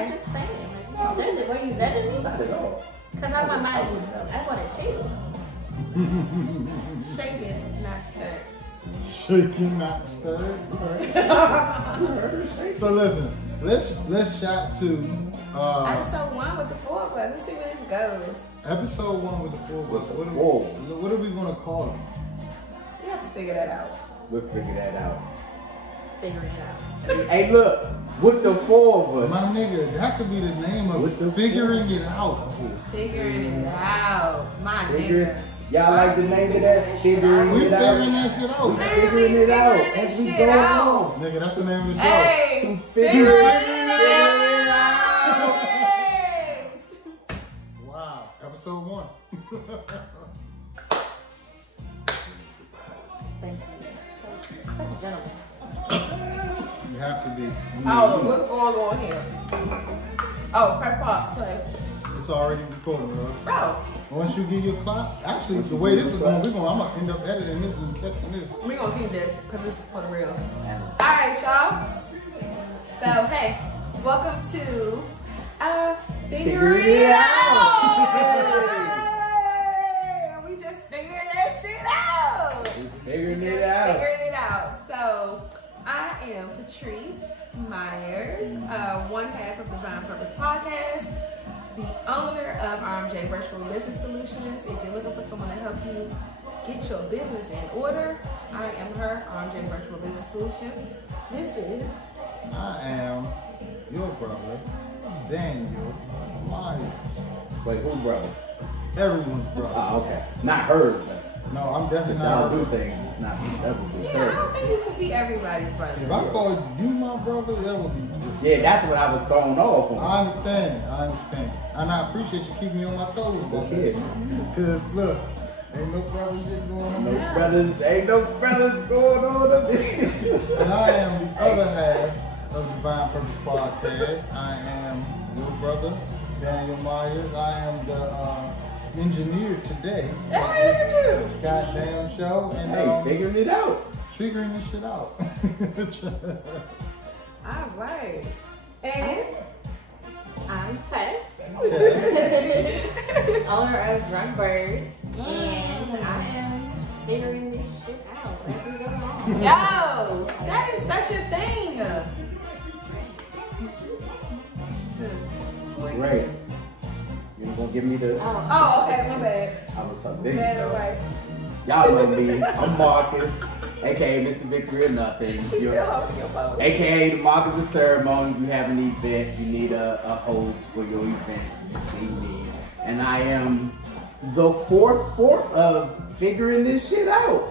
I'm just saying. Like, you judge it. Were you judging me? Not at all. Because I want mine. I want to chill. Shaking, not stirred. Shaking, not stirred. So listen, let's shot to episode 1 with the 4 of us. Let's see where this goes. episode 1 with the 4 of us. What are we gonna call them? We have to figure that out. We'll figure that out. Figure it out. Hey, look, with the 4 of us. My nigga, that could be the name of it. Figuring it out. Figuring it out. My nigga. Y'all like the name of that? Figuring We it out. figuring that shit out. We figuring it out as we go along. Nigga, that's the name of the show. Hey, Figuring it out. Wow, episode 1. Thank you. Such a gentleman. You have to be. Oh, what's going on here? Oh, press pop, play. It's already recording, bro. Bro. Once you get your clock, actually, the way this is going, I'm gonna end up editing this and catching this. We're gonna keep this because this is for the real. Alright, y'all. So, hey, welcome to Figuring It Out. We just figured that shit out. Figuring it Just out. figuring it out. So, I am Patrice Myers, one half of Divine Purpose Podcast, the owner of RMJ Virtual Business Solutions. If you're looking for someone to help you get your business in order, I am her, RMJ Virtual Business Solutions. This is... I am your brother, Daniel Myers. Wait, who brother? Everyone's brother. Oh, okay. Not hers, though. No, I'm definitely Y'all not. do things. It's not that would be Yeah, I terrible. don't think you could be everybody's brother. If I called you my brother, that would be just... Yeah, that's what I was thrown off on. I understand. And I appreciate you keeping me on my toes, bro. Okay. Because look, ain't no brother shit going on. Ain't no brothers going on up here. And I am the other half of Divine Purpose Podcast. I am your brother, Daniel Myers. I am the engineer today. Hey, look at you. Goddamn show. And Hey, figuring it out. figuring this shit out. All right. And I'm Tess, owner of Drunk Birds, and I am figuring this shit out as we go along. yo, that is such a thing. Great. You gonna give me the... Oh, okay, my bad. I was so big. Bad, alright. Y'all know me. I'm Marcus, aka Mr. Victory or Nothing. She's still holding your phone. AKA the Marcus of Ceremony. You have an event, you need a host for your event. You see me. And I am the fourth of figuring this shit out.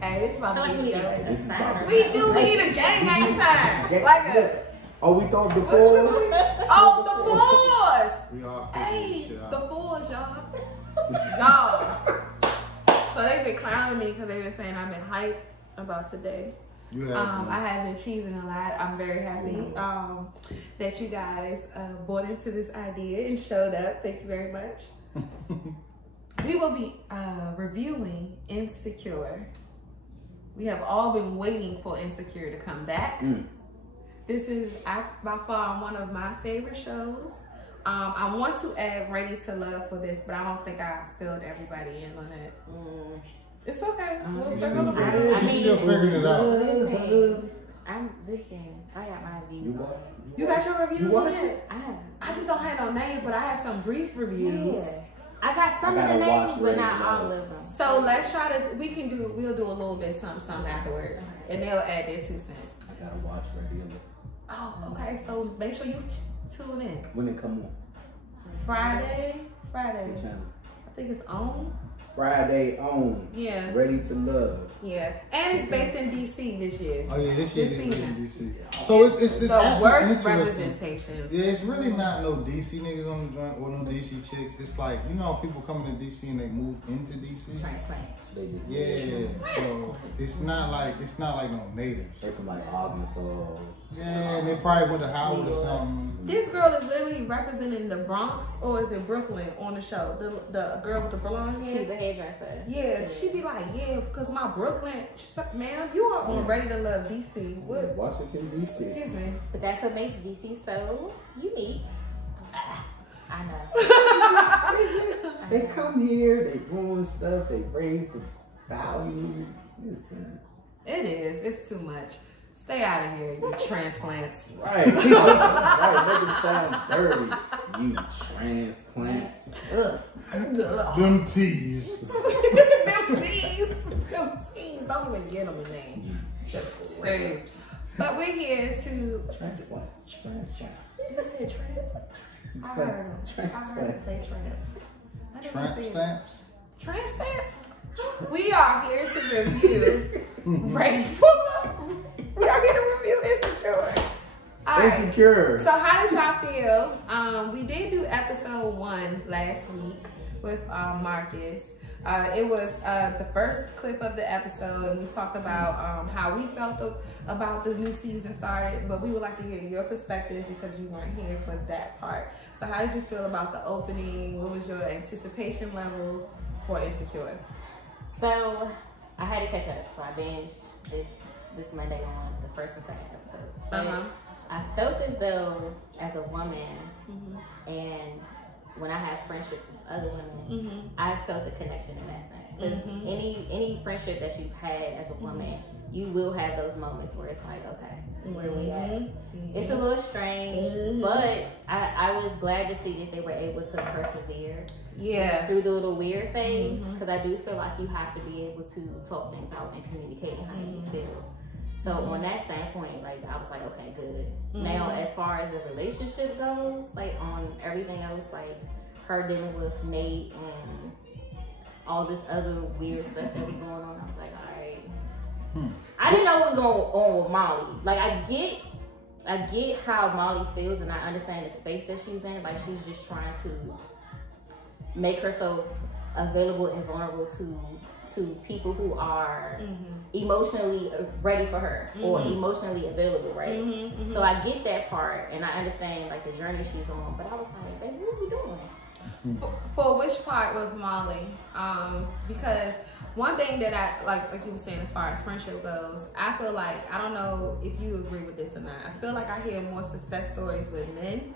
Hey, this my video. This is my- We need a gang sign. Like a... Oh, we thought the fours? Oh, the fours. We all figuring this Hey, shit the out. fours, y'all. Y'all. So they've been clowning me because they've been saying I've been hyped about today. You have I have been cheesing a lot. I'm very happy that you guys bought into this idea and showed up. Thank you very much. We will be reviewing Insecure. We have all been waiting for Insecure to come back. This is by far one of my favorite shows. I want to add Ready to Love for this, but I don't think I filled everybody in on that. It's okay. We'll circle around. She's still figuring it out. Listen, I got my reviews. You got your reviews watch yet? I have. I just don't have no names, but I have some brief reviews. Yeah. I got some of the names, but not all of them. So let's try to, we'll do a little bit something afterwards. And they'll add their 2 cents. I gotta watch regularly. Oh, okay. So make sure you tune in. When it come on? Friday. What channel? I think it's on. Friday on. Yeah. Ready to Love. Yeah. And it's based in DC this year. Oh yeah, this shit is season. in DC. So it's The actually worst interesting. representation. Yeah, it's really not no DC niggas on the joint or no DC chicks. It's like, you know, people coming to DC and they move into DC. Transplants. They just Yeah, so it's not like no natives. They from like Arkansas. Yeah, and they probably went to Howard or something. This girl is literally representing the Bronx, or is it Brooklyn on the show? The girl with the blonde hair. She's a hairdresser. Yeah, she be like, yeah, because my Brooklyn, ma'am, you are on Ready to Love DC. What? Washington, D.C. Excuse me. But that's what makes DC so unique. I know. They come here, they ruin stuff, they raise the value. Listen. It is. It's too much. Stay out of here, you transplants. Right. Right. Make it sound dirty. You transplants. Ugh. Them teas. Them teas. Them teas. Don't even get them a name. Grapes. But we're here to. Transplants. Transplants. You said tramps? I heard him say tramps. Tramp stamps. Tramp stamps? We are here to review. Ready for We are here to review Insecure. All right. Insecure. So how did y'all feel? We did do episode 1 last week with Marcus. It was the first clip of the episode, and we talked about how we felt about the new season started, but we would like to hear your perspective because you weren't here for that part. So how did you feel about the opening? What was your anticipation level for Insecure? So I had to catch up, so I binged this Monday on the first and second episodes. But I felt as though, as a woman, and when I have friendships with other women, I felt the connection in that sense. Because any friendship that you've had as a woman, you will have those moments where it's like, okay, where we at? It's a little strange, but I was glad to see that they were able to persevere through the little weird phase, because I do feel like you have to be able to talk things out and communicate how you feel. So on that standpoint, like, I was like, okay, good. Now, as far as the relationship goes, like, on everything else, like her dealing with Nate and all this other weird stuff that was going on, I was like, all right. I didn't know what was going on with Molly. Like, I get how Molly feels, and I understand the space that she's in. Like, she's just trying to make herself available and vulnerable to people who are emotionally ready for her or emotionally available, right? So I get that part, and I understand like the journey she's on. But I was like, baby, what are you doing? For which part with Molly? Because one thing that I like you were saying, as far as friendship goes, I feel like, I don't know if you agree with this or not, I feel like I hear more success stories with men.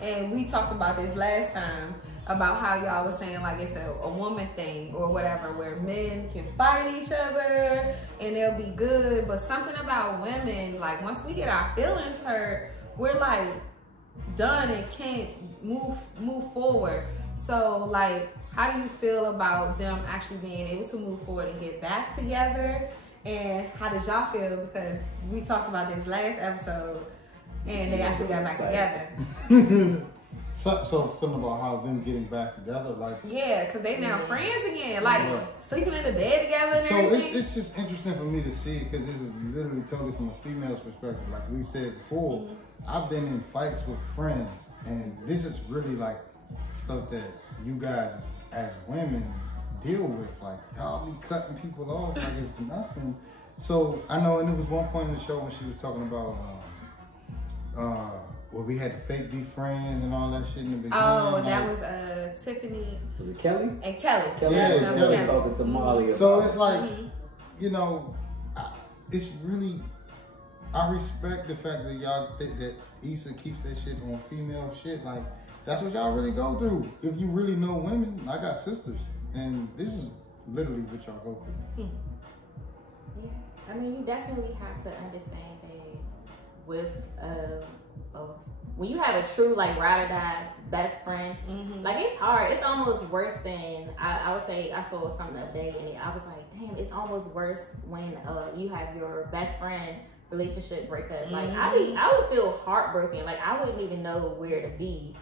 And we talked about this last time about how y'all were saying like it's a woman thing or whatever, where men can fight each other and they'll be good, but something about women, like once we get our feelings hurt, we're like done and can't move forward. So like, how do you feel about them actually being able to move forward and get back together? And how did y'all feel? Because we talked about this last episode and they actually got back together. So feeling about how them getting back together, like, yeah, because they now friends again, like sleeping in the bed together and everything. It's just interesting for me to see, because this is literally totally from a female's perspective. Like we've said before, I've been in fights with friends, and this is really like stuff that you guys as women deal with. Like, y'all be cutting people off like it's nothing. So I know, and there was one point in the show when she was talking about where we had to fake be friends and all that shit in the beginning. Oh, like, that was Tiffany. Was it Kelly? And Kelly. Kelly Yeah, was Kelly. talking to Molly about so it's like, you know, it's really, I respect the fact that y'all think that Issa keeps that shit on female shit. Like, that's what y'all really go through. If you really know women, I got sisters, and this is literally what y'all go through. Yeah, I mean, you definitely have to understand that with when you have a true like ride or die best friend, like it's hard. It's almost worse than I would say. I saw something the other day, and I was like, damn, it's almost worse when you have your best friend relationship breakup. Like I would feel heartbroken. Like I wouldn't even know where to be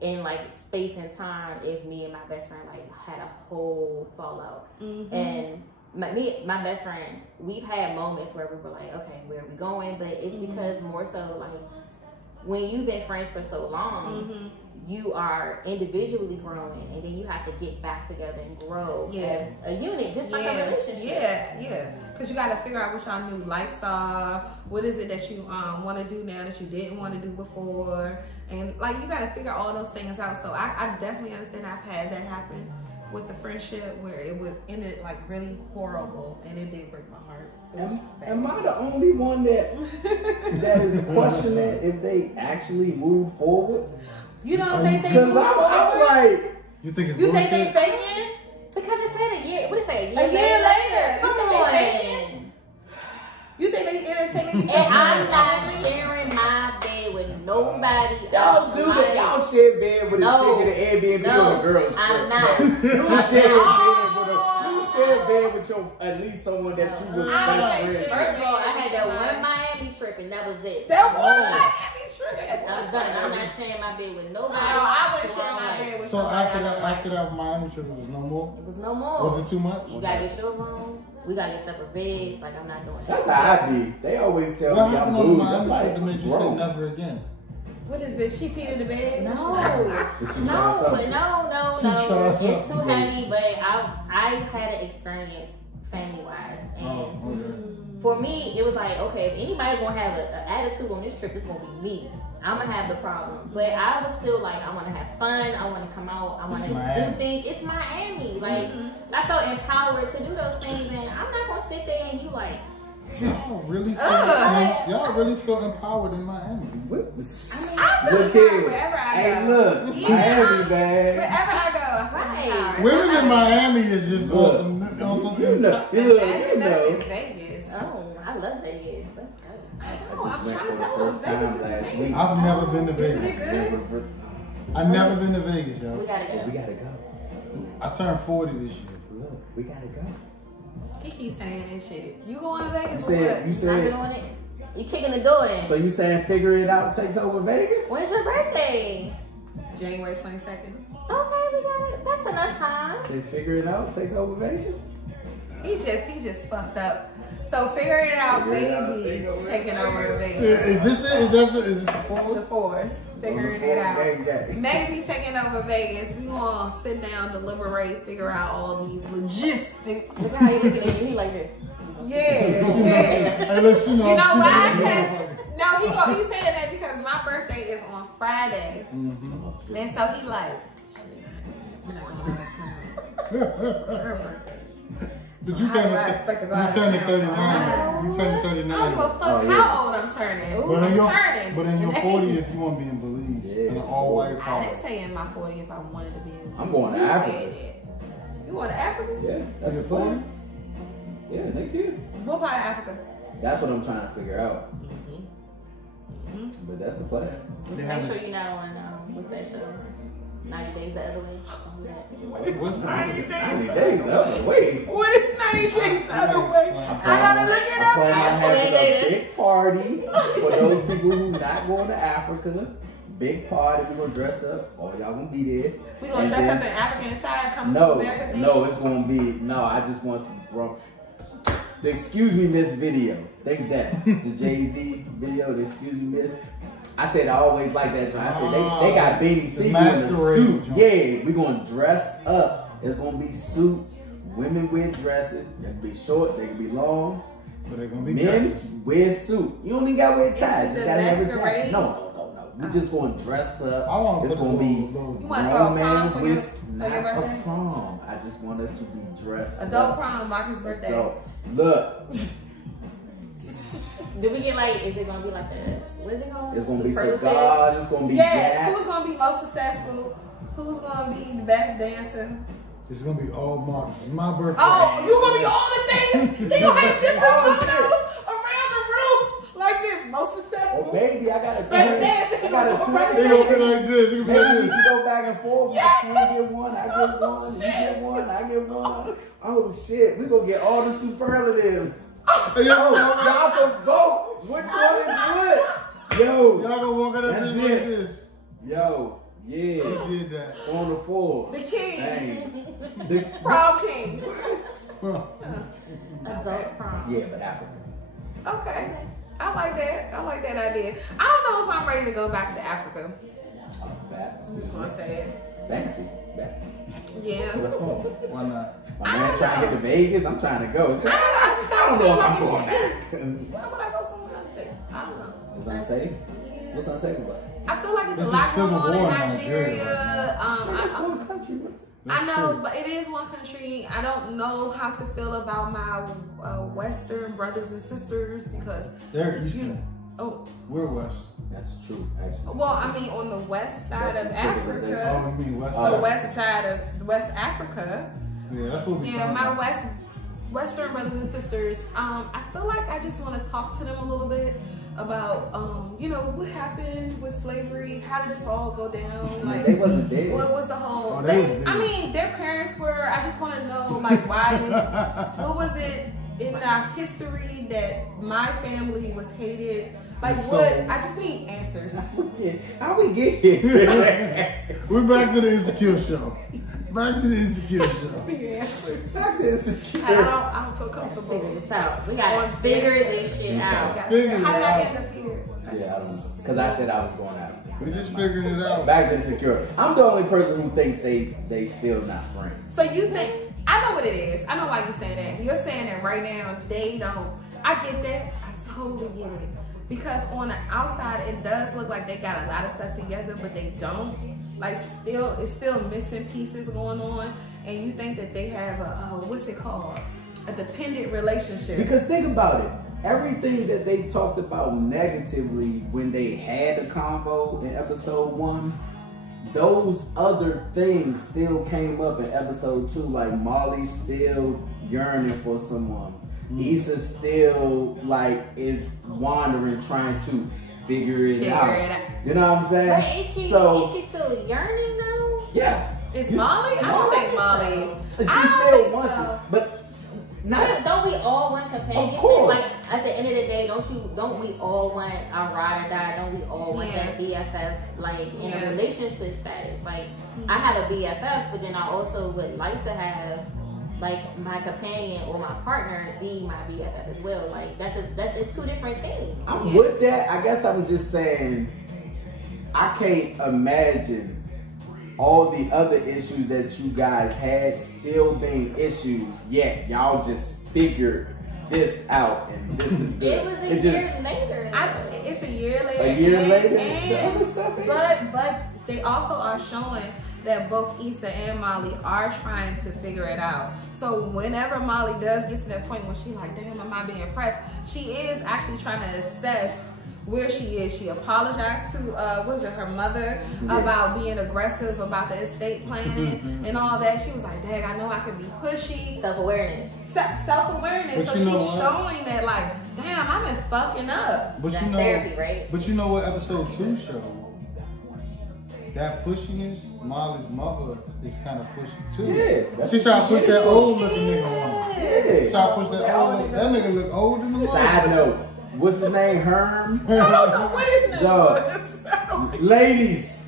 in like space and time if me and my best friend like had a whole fallout. And my best friend, we've had moments where we were like, okay, where are we going? But it's because more so like when you've been friends for so long, you are individually growing, and then you have to get back together and grow as a unit, just like a relationship. Yeah. Because you got to figure out what y'all new likes are. What is it that you want to do now that you didn't want to do before? And like, you got to figure all those things out. So I definitely understand. I've had that happen with the friendship where it would ended like really horrible, and it did break my heart. Am I the only one that is questioning if they actually move forward? You don't think they Because move forward? I'm like, You think it's You bullshit? think they faking? Because it said a year. What did it say? A year later. Come You think on. they faking? You think they entertaining each And other? I'm not sharing my bed with nobody. y'all do that. Y'all share bed with a chick in the Airbnb on a girl's trip. I'm not. You share bed with your at least someone that you was I best ain't friends. share First of all, I bed had with that somebody. one Miami trip, and that was it. That one Oh. Miami trip. I'm done. I'm not sharing my bed with nobody. I wouldn't share my bed with So somebody. after that Miami trip, it was no more? It was no more. Was it too much? You gotta get your room. We gotta get separate beds. Like, I'm not doing that. That's how I be. They always tell What me I'm happened on the booze. I'm Miami like, trip that made you say grown. never again? What is this? She peed in the bed? Did No, she try no, something? no. She tried It's too something. heavy, but I had an experience family wise, and Oh, okay. for me, it was like, okay, if anybody's gonna have an attitude on this trip, it's gonna be me. I'm gonna have the problem. But I was still like, I wanna have fun, I wanna come out, I wanna It's Miami. do things. It's Miami. Like, I felt empowered to do those things, and I'm not gonna sit there and you like, Y'all really feel y'all really feel empowered in Miami. I feel Look empowered here. wherever I Hey, go. look. Yeah. Miami, man. Wherever I go, hi. Women in Miami is just Look. awesome. You know. Look, you Imagine us in know. Vegas. oh, I love Vegas. Let's go. I I'm just went trying for to the tell first them, time Vegas is last amazing. week. I've never been to Isn't it Vegas. good? I've never been to Vegas, We yo. gotta go. We gotta go. I turned 40 this year. Look, we gotta go. He keeps saying this shit. You going to Vegas? You or what? said, you Not said. doing it. You kicking the door in. So you saying figure it out takes over Vegas? When's your birthday? January 22nd. Okay, we got it. That's enough time. Say figure it out takes over Vegas? He just fucked up. So figure it out, Figure it out, maybe take over taking over Is Vegas. this it? Is this the The fourth? force. Figuring it out. Gang, gang. Maybe taking over Vegas. We gonna sit down, deliberate, figure out all these logistics. Look how you looking at me. He like this. Yeah, yeah. Hey, let's You know why? Motherfucker. No, he said that because my birthday is on Friday, Mm-hmm. and so he like, we're not going out of town. Her birthday. But So you how do I turning expect to go out of 39. town? You turning I don't give 39. a fuck Oh, yeah. how old I'm turning. But in I'm your turning. but in your And 40th, you want to be in Belize Yeah. in an all-white I party. didn't say in my 40 if I wanted to be. I'm going to You Africa. said that. You going to Africa? Yeah, that's the plan. Yeah, next year. What part of Africa? That's what I'm trying to figure out. But that's the plan. They Make have sure a- you're not on, what's that show? 90 Days the Other Way. What's 90 days up. Wait. What is 90 days the other way? I gotta look it I plan on up. having a big party for those people who not going to Africa. Big party. We're gonna dress up. All y'all gonna be there. We gonna And dress then- up in African attire, come to No, America thing? no, it's gonna be no. I just want some grown. The Excuse Me Miss video. Think that the Jay-Z video. The Excuse Me Miss. I said I always like that. I said they got Beanie the Siegel in a masquerade suit. joint. Yeah, we gonna dress up. It's gonna be suits. Women wear dresses. They can be short. They can be long. But they're gonna be Men dresses. wear suit. You don't even gotta wear a tie. Is it Just the gotta have a masquerade? jacket. No. We just gonna dress up. I want to It's put gonna a be little You wanna throw a prom for your not birthday? a prom. I just want us to be dressed Adult up. prom, Marcus' birthday. Adult. Look, Did we get like, is it gonna be like a, what's it called? it's gonna be Superlative? cigars. It's gonna be Yes, gas. who's gonna be most successful? Who's gonna be the best dancer? It's gonna be all Marcus. It's my birthday. Oh, you gonna be all the things? He gonna have different Oh, photos around the room like this. Most successful. Or maybe I got a Best twin. dancer. I got a It's twin. gonna be like this. It's gonna be Maybe like we this. can go back and forth. Yes. My twin get one, I get one, you get one, I get one. Oh shit, we gonna get all the superlatives. Hey, Yo, y'all y'all can vote. Which one is which? Yo, gonna walk out of That's this like it. this. yo, yeah. He did that. On the floor. The king. Dang. The, Prom king. Adult prom. yeah, but Africa. Okay. I like that. I like that idea. I don't know if I'm ready to go back to Africa. Bad. I'm just gonna say it. Fancy. that. Yeah. Why not? My man trying to get to Vegas. I'm trying to go. I don't know if I'm going back. Why would I go somewhere unsafe? I don't know. It's unsafe? Yeah. What's unsafe about it? I feel like it's There's a a lot civil going on in war in Nigeria. Nigeria It's one country, bro. I That's know, true. but it is one country. I don't know how to feel about my Western brothers and sisters because They're Eastern. oh, We're West. That's true, actually. well, I mean on the west side of Western civilization. Africa, Oh, you mean West? the west side of West Africa. Yeah, that's what we. Yeah, my Western brothers and sisters. I feel like I just want to talk to them a little bit about, you know, what happened with slavery. How did this all go down? Like, They wasn't dead. what was the whole? Oh, they was dead. I mean, their parents were. I just want to know, like, why? What was it in our history that my family was hated? Like, So- what? I just need answers. How we get here? We're back to the Insecure show. Back to the Insecure show. Back to Insecure. I don't feel Figure comfortable. this out. We gotta On figure this. this shit out. How Figure did it I out. end up here? Yeah, I don't know. Because I said I was going out. We just figured it out. Back to Insecure. I'm the only person who thinks they still not friends. So you think, I know what it is. I know why you're saying that. You're saying that right now they don't. I get that. I totally get it. Because on the outside, it does look like they got a lot of stuff together, but they don't. Like it's still missing pieces going on. And you think that they have what's it called? A dependent relationship. Because think about it. Everything that they talked about negatively when they had the convo in episode 1, those other things still came up in episode 2. Like Molly's still yearning for someone. Issa still like is wandering, trying to figure it out. You know what I'm saying? But is she still yearning though? Yes. Is Molly? I don't think Molly. She I don't still think wants so. it, but not. Don't we all want companionship? Of course. Like at the end of the day, don't we all want our ride or die? Don't we all want that BFF like in a relationship status? Like I have a BFF, but then I also would like to have like my companion or my partner be my BFF as well. Like it's two different things. I'm with that. I guess I'm just saying I can't imagine all the other issues that you guys had still being issues, yet y'all just figured this out and this is good. It was a year later. It's a year later. A year later? The And, other stuff ain't- but they also are showing that both Issa and Molly are trying to figure it out. So whenever Molly does get to that point where she's like, damn, am I being pressed? She is actually trying to assess where she is. She apologized to, her mother about being aggressive about the estate planning and all that. She was like, dang, I know I could be pushy. Self-awareness. Self-awareness. But So you know she's what? showing that like, damn, I've been fucking up. But That's you know, therapy, right? But you know what episode 2 showed? That pushiness, Molly's mother is kind of pushy too. Yeah, that's She what try to she push that did. old looking nigga on her. Yeah. She try to push that old look. That nigga look old in the Side motherfucker. note, what's his name? Herm? I don't know what is that. Dog. Ladies,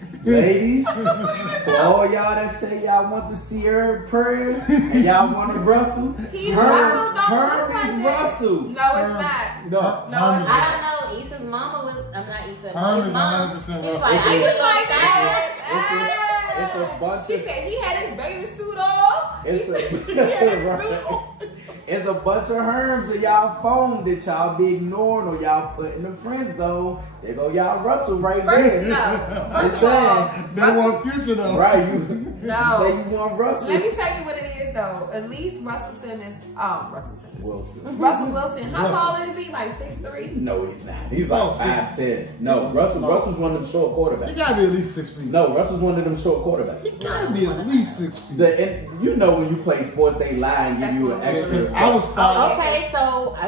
for all y'all that say y'all want to see her prayers and y'all want to Russell, He Herm Russell don't Herm look like is that. Russell. No, it's not. No. No, it's I not. don't know. Issa's mama was. I'm not Issa. Herm His is mom. 100% She was Russell. like, It's I a- was like that. It's a bunch She of said he had his baby suit off. It's He a- said he had his suit on. it's a bunch of Herms in y'all phone that y'all be ignoring or y'all put in the friend zone. There go y'all Russell right there. First of all, That one future though. Right, you No. say you want Russell. let me tell you what it is though. At least Russell Simmons. Wilson. Russell Wilson. How Russell. tall is he? Like 6'3"? No, he's not. He's No, like 5'10". No, Russell's one of them short He quarterbacks. gotta be at least 6 feet. No, Russell's one of them short quarterbacks. He gotta be at least 6 feet. And you know when you play sports, they lie and give you an extra. I was 5.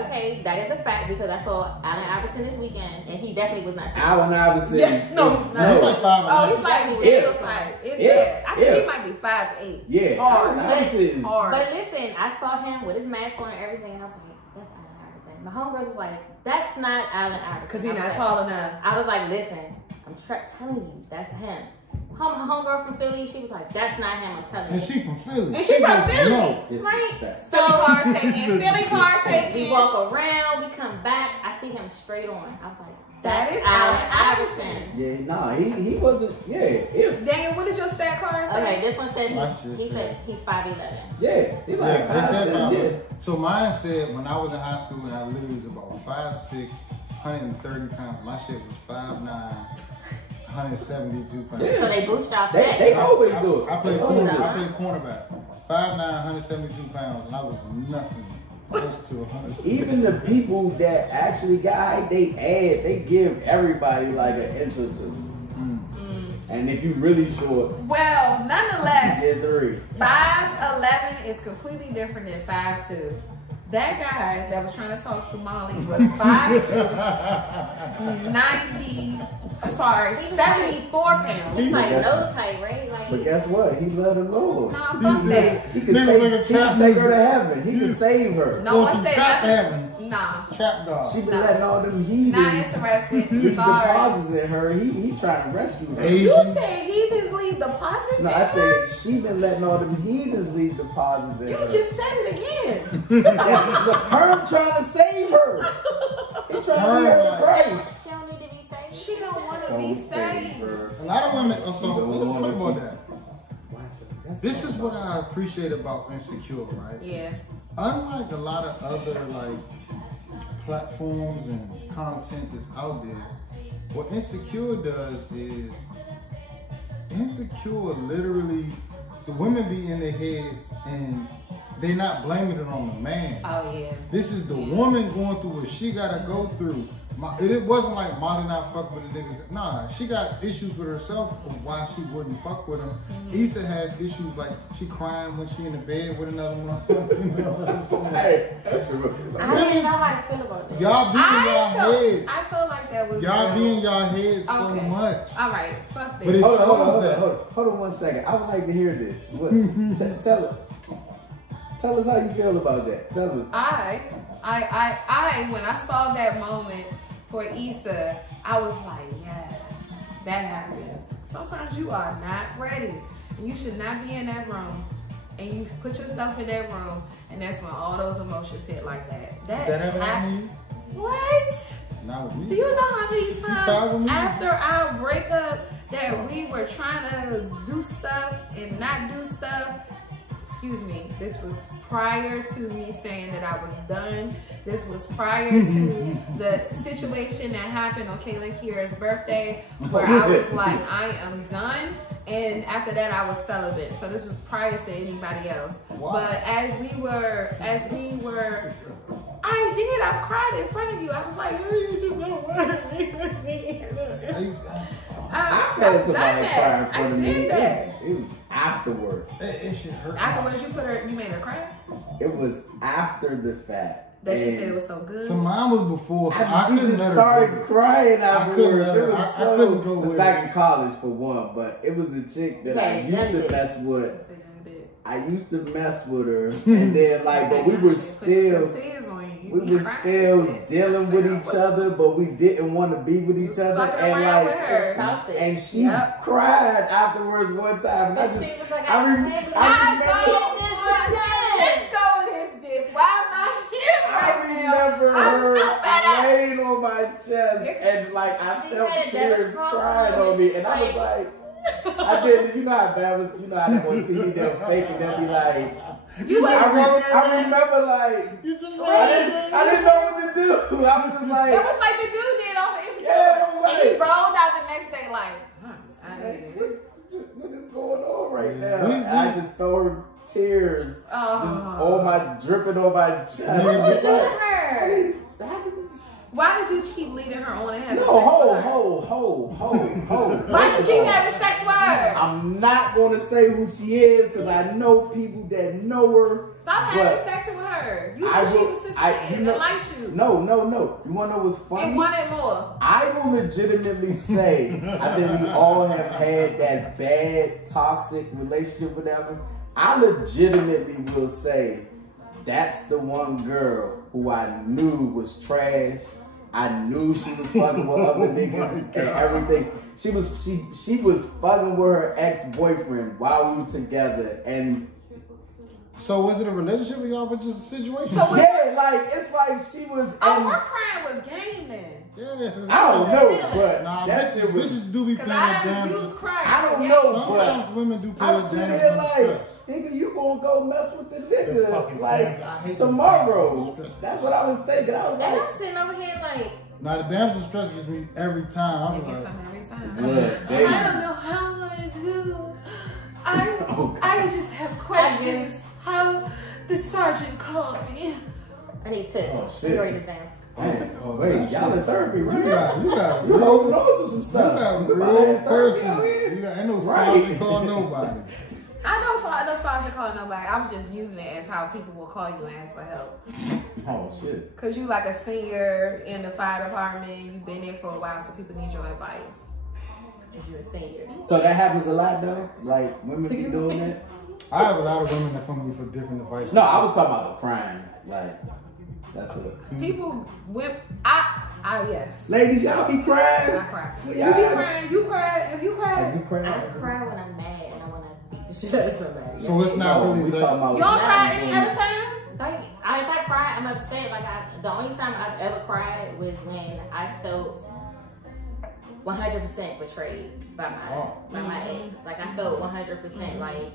Okay, that is a fact because I saw Allen Iverson this weekend and he definitely was not. Allen Iverson. Yeah, no, he's not. He's like 5. Oh, he's like Yeah. middle size. Yeah. I think Yeah. he might be 5'8". Yeah, Hard. Allen Iverson is. Hard. But listen, I saw him with his mask on and everything, and I was like, "That's Allen Iverson." My homegirls was like, "That's not Allen Iverson," Because he's I was not like- tall enough. I was like, "Listen, I'm telling you, that's him." Homegirl from Philly, she was like, "That's not him." I'm telling you. And she from Philly. And she from goes, Philly. no. Disrespect. Philly car taking. Philly car We taking. walk around, we come back. I see him straight on. I was like, That is Allen Iverson. Yeah, nah, he wasn't. Yeah, if Daniel, what did your stat card say? Okay, this one says My shit he said- said he's 5'11". yeah, he like Yeah, they said 5'7", yeah. So mine said when I was in high school and I literally was about 5'6", 130 pounds. My shit was 5'9", 172 pounds. Yeah. So they boost y'all They stats. always do it. I played They always do it. cornerback. 5'9", 172 pounds, and I was nothing close to 100. Even the people that actually got, they give everybody like an inch or two. And if you really short, Well, nonetheless, get 3. 5'11" is completely different than 5'2". That guy that was trying to talk to Molly was 5'2", 74 pounds. He's like That's- nose height, right? Like, But guess what? He loved the Lord. Nah, fuck that. He could Nigga, take her to heaven. He could save her. No one Some said trap nothing. heaven. Nah, Trap dog. She been No. letting all them not heathens interested. leave Sorry. deposits in her. He trying to rescue her. Hey. You said heathens leave deposits No, in I her? said she been letting all them heathens leave deposits in You her. just said it again. Herm trying to save her. He trying to Herm, lead her to like- Christ. she don't need to be saved. She don't want to Don't be save saved. her. A lot of women. She So don't let's wanna talk about be- that. That's This is what I appreciate about Insecure, right? Yeah. Unlike a lot of other like platforms and content that's out there, what Insecure does is Insecure literally, the women be in their heads and they not blaming it on the man. Oh yeah. This is the woman going through what she gotta go through. It wasn't like Molly not fuck with a nigga. Nah, she got issues with herself of why she wouldn't fuck with him. Issa has issues like she crying when she in the bed with another motherfucker. You know? Hey, that's your I don't even know how to feel about this. Y'all be in y'all heads. I feel like that was Y'all be real. in y'all heads so Okay. much. All right, fuck But this. it's- Hold on 1 second. I would like to hear this. What, tell us how you feel about that. Tell us. I when I saw that moment for Issa, I was like, yes, that happens. Sometimes you are not ready. And you should not be in that room. And you put yourself in that room, and that's when all those emotions hit like that. That ever happened to you? What? Not with me. Do you know how many cried with times me? after our breakup that we were trying to do stuff and not do stuff? Excuse me, this was prior to me saying that I was done. This was prior to the situation that happened on Kayla Kira's birthday where I was like, I am done. And after that, I was celibate. So this was prior to anybody else. Wow. But as we were, I cried in front of you. I was like, you just don't want me. I've had somebody cry in front of me. did that. It was afterwards. It should hurt. Afterwards, you made her cry. It was after the fact. That she And said it was so good. So mine was before. So I she couldn't just let her started go. crying couldn't afterwards. let It her- was I so. couldn't go It was with back it. in college for one, but it was a chick that I Yeah, used to yeah. mess with. Yes, they done did. I used to mess with her, and then like, but we were Put still. some tears on you. You We be were crying still and shit. dealing with each other, but we didn't want to be with each other. Fucking And around with like, her. Toxic. and she Yep. cried afterwards one time. And I But just, she was like, I remember. Let go of his dick. Why am I here I right now? remember her laying on my chest, Yes. and like I She felt had a tears devil cross crying on on me, her. and I was like, I did. You know how bad was. You know how they on TV they'll fake and they'll be like. You was I remember like You just I didn't know what to do. I was just like, It was like the dude did on Instagram. Yeah, it was And he like- rolled out the next day like, I did it. what is going on right now? We- And I just throw her tears just on my dripping on my chest. What What you It's doing like, to her? I mean, that- Why did you keep leading her on and having No, sex with her? ho. Why First you of keep all, having sex with her? I'm not gonna say who she is because I know people that know her. Stop but having sex with her. You I knew she will- was sincere I- you and know- liked you. No. You wanna know what's funny? And wanted more. I will legitimately say, I think we all have had that bad, toxic relationship, whatever. I legitimately will say that's the one girl who I knew was trash. I knew she was fucking with other niggas and everything. She was fucking with her ex-boyfriend while we were together, and So was it a relationship or y'all was just a situation? So Yeah, like it's like she was. Oh, her crying was game then. Yes, I don't know, but nah, that shit was. bitches do be playing Because I damn. didn't use crying. I don't for know, games. Sometimes women do play I'm damn sitting there like, stress. nigga, you gonna go mess with the nigga fucking like I hate tomorrow. the- That's what I was thinking. I was And like, I'm sitting over here like, Now the damsel stress gets me every time. I'm Get like, some every time. blood, I don't know how I'm gonna do. I just have questions. How the sergeant called me. I need tips. Oh, Let me shit. write this down. oh, wait, y'all in therapy, you right? got You holding on to some you stuff. got You about to real have therapy person. out here? You got ain't no Right. sergeant call nobody. I know sergeant called nobody. I was just using it as how people will call you and ask for help. Oh shit. Cause you like a senior in the fire department. You've been there for a while, so people need your advice. If you're a senior. So that happens a lot though. Like women be doing that. I have a lot of women that come to me for different advice. No, I was talking about the crime. Like that's what. People whip. Yes. Ladies, y'all be crying. I cry. Well, You y'all- be crying. You cry. Have you Have cried? you I cried? cry when I'm mad and I want to beat the shit out of somebody. So it's not No, really we that. talking about. You don't cry any other time? Like, if I cry, I'm upset. Like, the only time I've ever cried was when I felt 100% betrayed by my ex. Like, I felt 100% like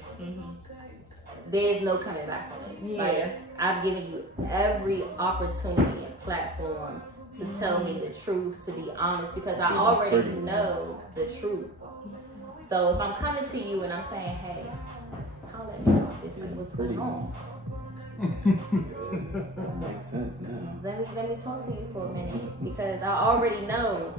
there's no coming back from this. Yeah. Like, I've given you every opportunity and platform to tell me the truth, to be honest, because I already know the truth. So if I'm coming to you and I'm saying, hey, how let me know this thing was going on. That makes sense now. Let me talk to you for a minute because I already know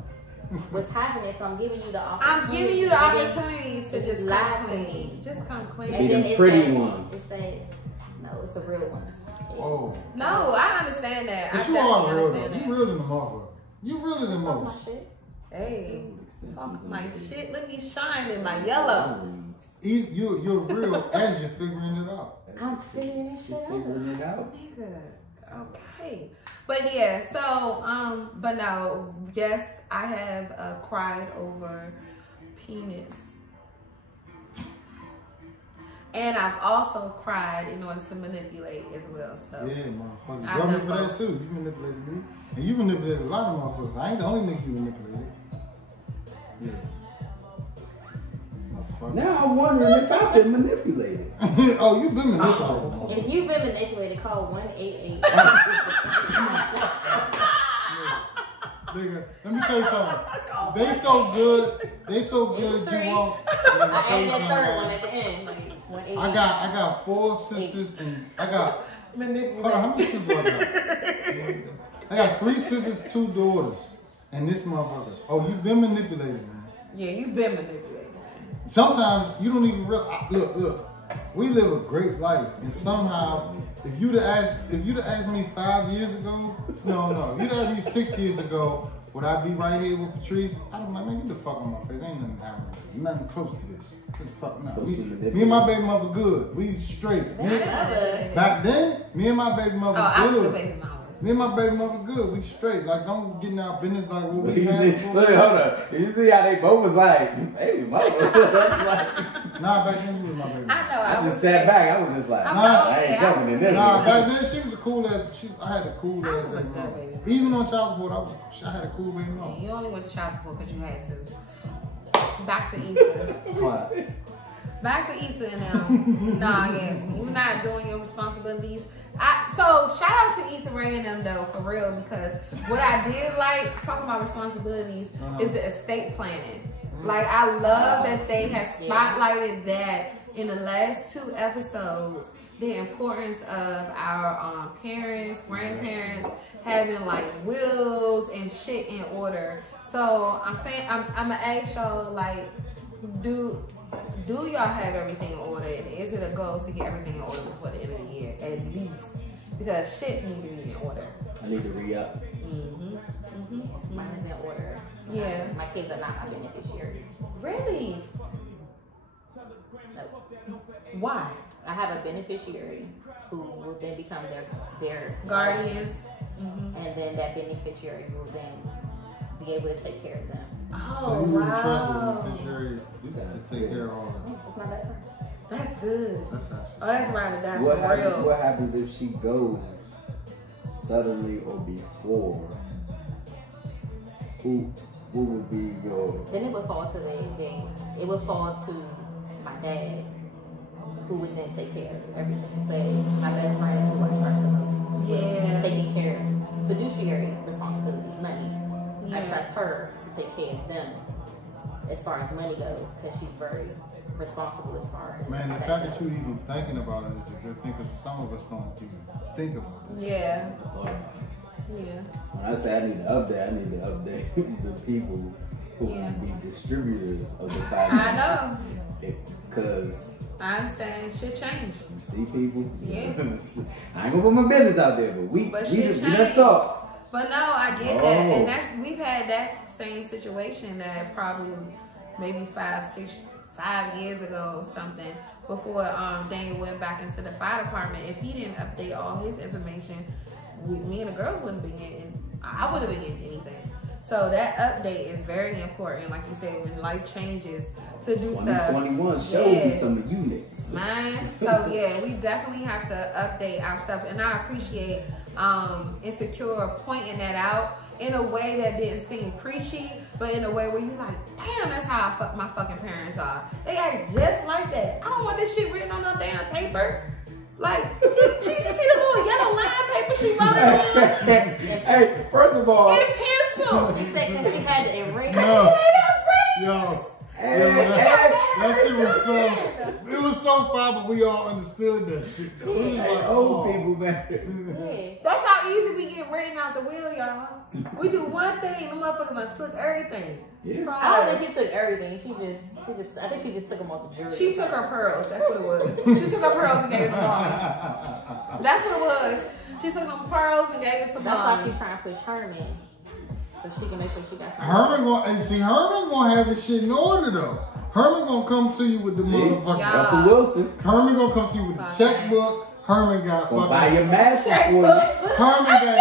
what's happening, so I'm giving you the opportunity. I'm giving you the opportunity to just lie come to clean. me. Just come Be clean. And then them it's pretty that- ones. It's that, no, it's the real ones. Whoa. No, I understand that. I But you are definitely real though. understand You that. real than the motherfucker. You realer than Talk my most. shit. Hey, talk my shit. Let me shine in my yellow. You're real as you're figuring it out. I'm figuring this shit out. Figuring it out. Nigga. Okay. But yeah, so, but no, yes, I have cried over penis. And I've also cried in order to manipulate as well. So Yeah, motherfucker. I've You love me done for that both. too. You manipulated me. And you manipulated a lot of motherfuckers. I ain't the only nigga you manipulated. Yeah. Motherfucker. Now I'm wondering if I've been manipulated. Oh, you been manipulated. If you've been manipulated, call 188. Nigga, let me tell you something. They so good. They so good. three. You won't. I added that third one at the end. Like 188. I got 4 sisters and I got. Hold on, how many sisters do I got? I got 3 sisters, 2 daughters, and this motherfucker. Oh, you've been manipulated, man. yeah, you've been manipulated. Sometimes you don't even realize. Look. We live a great life, and somehow, if you'd have asked me 5 years ago, no, if you'd have asked me 6 years ago, would I be right here with Patrice? I'd be like, man, get the fuck on my face. Ain't nothing happening. Nothing close to this. Get the fuck no. So Me and my baby mother good. We straight. Back then, me and my baby mother Oh, I was the good. baby mama. Me and my baby mother good. We straight. Like, don't get in our business like what we You had see, before. look, hold up. You see how they both was like, baby mother. That's like, Nah, back then you was my baby mother. I know. I was just sat back. I was just like, I'm I ain't jumping in this. Nah, one. back then she was a cool ass. I had a cool I ass was a baby good mama. baby. Even on child support, I had a cool baby mama. You only went to child support because you had to. Back to Easter. What? Back to Easter now. Nah, yeah, you're not doing your responsibilities. So shout out to Issa Rae and them though, for real, because what I did like talking about responsibilities is the estate planning. Like I love that they have spotlighted that in the last 2 episodes, the importance of our parents, grandparents having like wills and shit in order. So I'm saying I'm gonna ask y'all like, do y'all have everything in order? And is it a goal to get everything in order before the end of the year, at least? Because shit need to be in order. I need to re-up. Mine is in order. Yeah. My kids are not my beneficiaries. Really? No. Why? I have a beneficiary who will then become their Guardians. and then that beneficiary will then be able to take care of them. Oh, So you really trust the wow. beneficiary to take care of all that. It's my best friend. That's good. That's actually. Oh, that's right or die for real. What happens if she goes suddenly or before? Who would be your? Then it would fall to it would fall to my dad, who would then take care of everything. But my best friend is who I trust the most. Yeah. Taking care of fiduciary responsibilities, money. Yeah. I trust her to take care of them as far as money goes, because she's very responsible as far as. Man, the fact that you even thinking about it is a good thing, because some of us don't even think about it. Yeah. Yeah. When I say I need to update the people who will be distributors of the finances. I know. Because I understand. Shit changed. you see people. Yeah. I ain't gonna put my business out there, but we done talk. But no, I get that, and we've had that same situation that probably maybe 5 years ago or something, before Daniel went back into the fire department. If he didn't update all his information, me and the girls wouldn't be getting. I wouldn't be getting anything. So that update is very important, like you said, when life changes, to do stuff. 2021 showed me some of you niggas. Mine. So yeah, we definitely have to update our stuff, and I appreciate Insecure pointing that out in a way that didn't seem preachy, but in a way where you like, damn, that's how my fucking parents are. They act just like that. I don't want this shit written on no damn paper. Like, did you see the little yellow line paper she wrote it on? Hey, first of all, In pencil. She said because she had to erase. Yo, that shit was so. It was so far, but we all understood that shit. Though. We was like, old people, man. Yeah. That's how easy we get written out the wheel, y'all. We do one thing, the motherfuckers done took everything. Yeah. I don't think she took everything. I think she just took them off the jury. She took her pearls. That's what it was. She took her pearls and gave them to Mom. That's what it was. She took them pearls and gave it to Mom. That's why she's trying to push Herman, so she can make sure she got some. Herman gonna have his shit in order though. Herman gonna come to you with the motherfucking. Russell Wilson. Herman gonna come to you with the checkbook. Herman got Gonna fucking. buy your master for you. Herman got.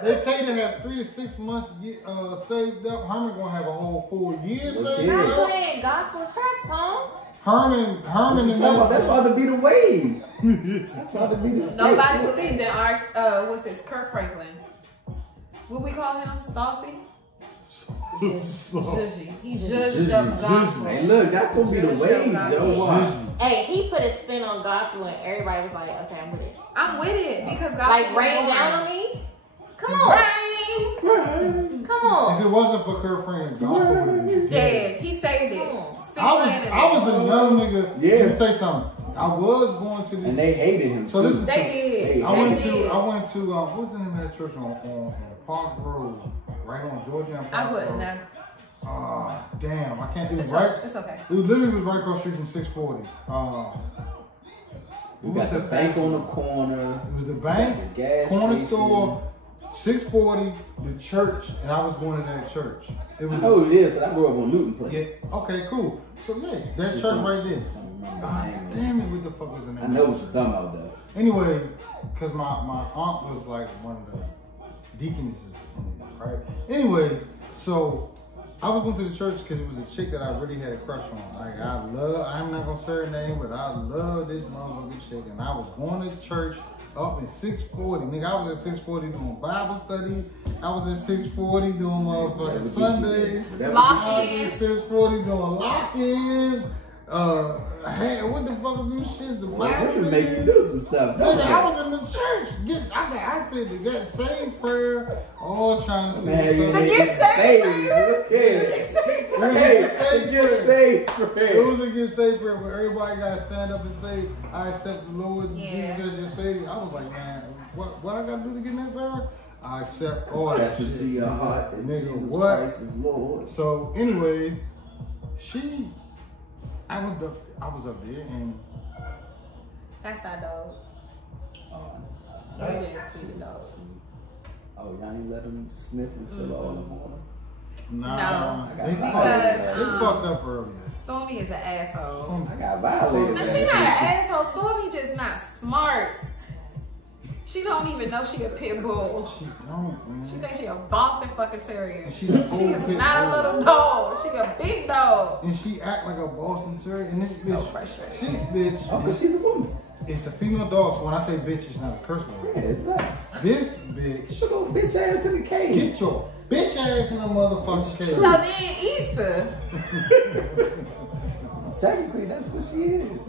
They tell you to have 3 to 6 months saved up. Herman gonna have a whole full year saved Not up. playing gospel trap songs. Herman and That's about to be the wave. That's about to be the Nobody believed in what's his Kirk Franklin. What we call him? Saucy? Judgy. He judged up gospel. Hey, look, that's gonna be the wave, yo. Hey, he put a spin on gospel and everybody was like, okay, I'm with it. I'm with it because gospel Like, rain down on me? Come on. Rain. Come on. If it wasn't for Kurt Franklin, gospel would have been dead. He saved it. I was a young nigga. Yeah. Let me tell you something. I was going to this. And they hated him. So too. this is They did. I went to what's the name of that church on Park Road, right on Georgia and Park I wouldn't Road. know. Damn, I can't. It was It's okay. It literally was right across the street from 640. We got the bank on the corner. It was the bank, the gas corner station. store, 640, the church, and I was going to that church. It was. I know who it is, because I grew up on Newton Place. Yeah. Okay, cool. So yeah, that church right there. Damn it, what the fuck was the name? I know what you're talking about, though. Anyways, because my aunt was like one of the deaconesses in it, right? Anyways, so I was going to the church because it was a chick that I really had a crush on. Like I'm not gonna say her name, but I love this motherfucking chick, and I was going to church up in 640. Nigga, I was at 640 doing Bible study. I was at 640 doing motherfucking Sunday. Lock-ins. 640 doing lock-ins. Hey, what the fuck is them shits? The Bible They make you do some stuff. Nigga, I was in the church. I said to get saved prayer, all trying to say. Get saved prayer. Get saved prayer. It was a get saved prayer where everybody got to stand up and say, I accept the Lord Jesus as your Savior. I was like, man, what I got to do to get in that sir? I accept all that shit. to your heart that Nigga, Jesus what? Christ is Lord. So, anyways, I was up there and That's our dogs. We didn't see the dogs. Oh, y'all ain't let them sniff and fill all the water? nah, No, they because, fucked up earlier. Stormy is an asshole. I got violated. Now, she not an asshole. Stormy just not smart. She don't even know she a pit bull. She don't, man. She thinks she a Boston fucking terrier. And she's an She old is pit not a bull. little dog. She a big dog. And she act like a Boston Terrier. And this So bitch, frustrating. this bitch, Oh, but she's a woman. it's a female dog. So when I say bitch, it's not a curse Yeah, word. it's not. This bitch, Should go bitch ass in the cage. get your bitch ass in a motherfucking cage. So then Issa, Technically, that's what she is.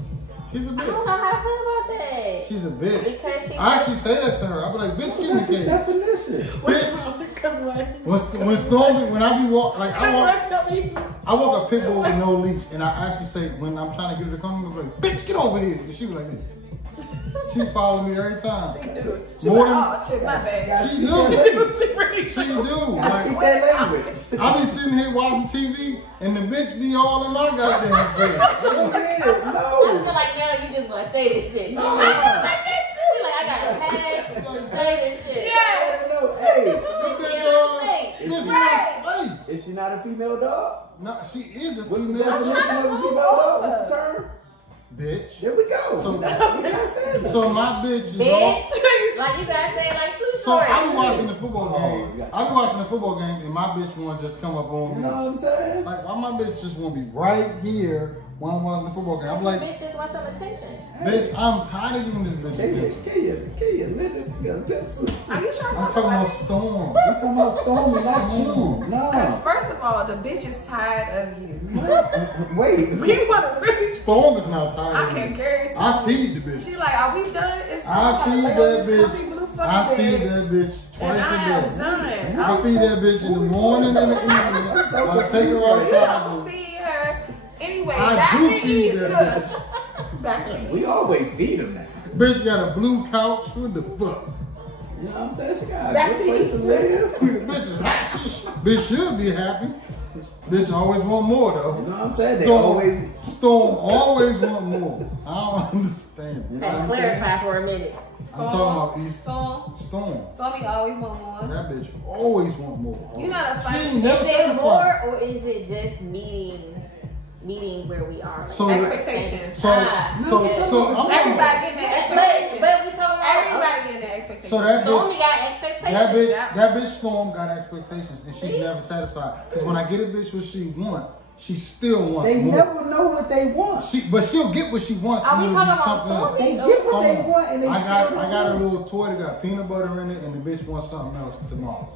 She's a I don't know bitch. how I feel about that. She's a bitch. Because she I actually say that to her. I be like, bitch, get in That's the the cage. definition. Bitch. because what? When Stormy, when I be walk, like I Tell me. walk a pit bull with no leash, and I actually say when I'm trying to get her to come, I'm like, bitch, get over here. And she be like this. She follow me every time. She do it. She More like, than- oh shit, my bad. She She do. do. She really She do. Gotta Like, speak that language. I be sitting here watching TV, and the bitch be all in my goddamn face. Go ahead. I feel No. like now you just want to say this shit. No. I feel like that too. Like I got to pass, say this shit. Yes. No. Hey. Bitch, Bitch, get out of the way. bitch, in my face. Is she not a female dog? No, she is a What's the female. definition of a female dog? What's the term? Bitch. There we go. So- I said that. So my bitch is all. Bitch. Like you guys say like too So short. I be watching the football Oh, game. you got I be watching the football game, and my bitch want to just come up on You me. know what I'm saying? Like, why my bitch just want to be right here when I'm watching the football game? I'm like, Bitch just want some attention. bitch, I'm tired of giving this bitch attention. Can you let it go? Are you trying to I'm talk talking about about Storm. We talking about Stormy, not you. Because No. first of all, the bitch is tired of you. Wait. We want to really. Storm is not tired I of can me. guarantee. I feed the bitch. She like, are we done? It's I time to feed lay on that this comfy blue bitch. fucking I feed bed. that bitch And twice I a am day. done. I feed that bitch in the morning and the evening. I take her You outside. don't feed her. Anyway, I back do to feed that Issa. bitch. Back to We Issa. always feed them now. Bitch got a blue couch. What the fuck? You know what I'm saying? She got a Back good to place to Issa. live. Bitch is happy. Bitch should be happy. Bitch always want more though. You know what I'm saying? They always. Storm always want more. I don't understand. You know Had what to I'm saying? clarify for a minute. I'm talking about East Storm. Storm. Stormy always want more. That bitch always want more. You know the She funny. ain't never Is it satisfied. more or is it just meeting where we are? Like, So- Expectations. So yeah. Everybody I'm getting their But expectations. we talking about Everybody getting their expectations. So that Stormy bitch, got expectations. that bitch Storm got expectations and she's never satisfied. Because when I get a bitch what she wants, she still wants They more. never know what they want. But she'll get what she wants. Are we and it'll be talking about something Stormy? They Storm. get what they want and they I still got a don't little toy that got peanut butter in it and the bitch wants something else tomorrow.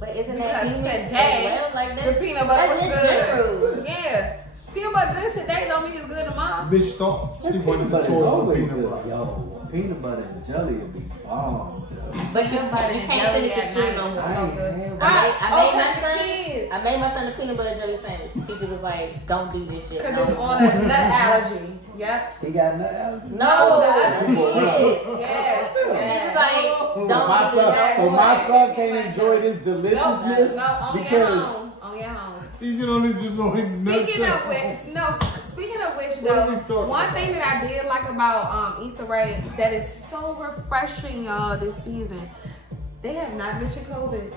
But isn't Because that human today, as well? Like the peanut butter was that's good. general. Yeah. Peanut butter good today don't mean it's good tomorrow. Bitch thought she Peanut wanted the butter is toy with always peanut good. butter. Yo, peanut butter and jelly would be bomb, Joe. But you can't send it to school no more. I ain't good. had I one. made my kids. son. I made my son a peanut butter jelly sandwich. The teacher was like, "Don't do this shit." Because it's on a nut allergy. Yep. He got nut allergy? No, the other Oh, kids. wow. Yes. He was Yes. like, So "Don't my do son, that." so my son can't enjoy this deliciousness No, only at because home. Only at home. You can only just know his Speaking of which, What are we though, talking one about? thing that I did like about Issa Rae that is so refreshing, y'all, this season, they have not mentioned COVID.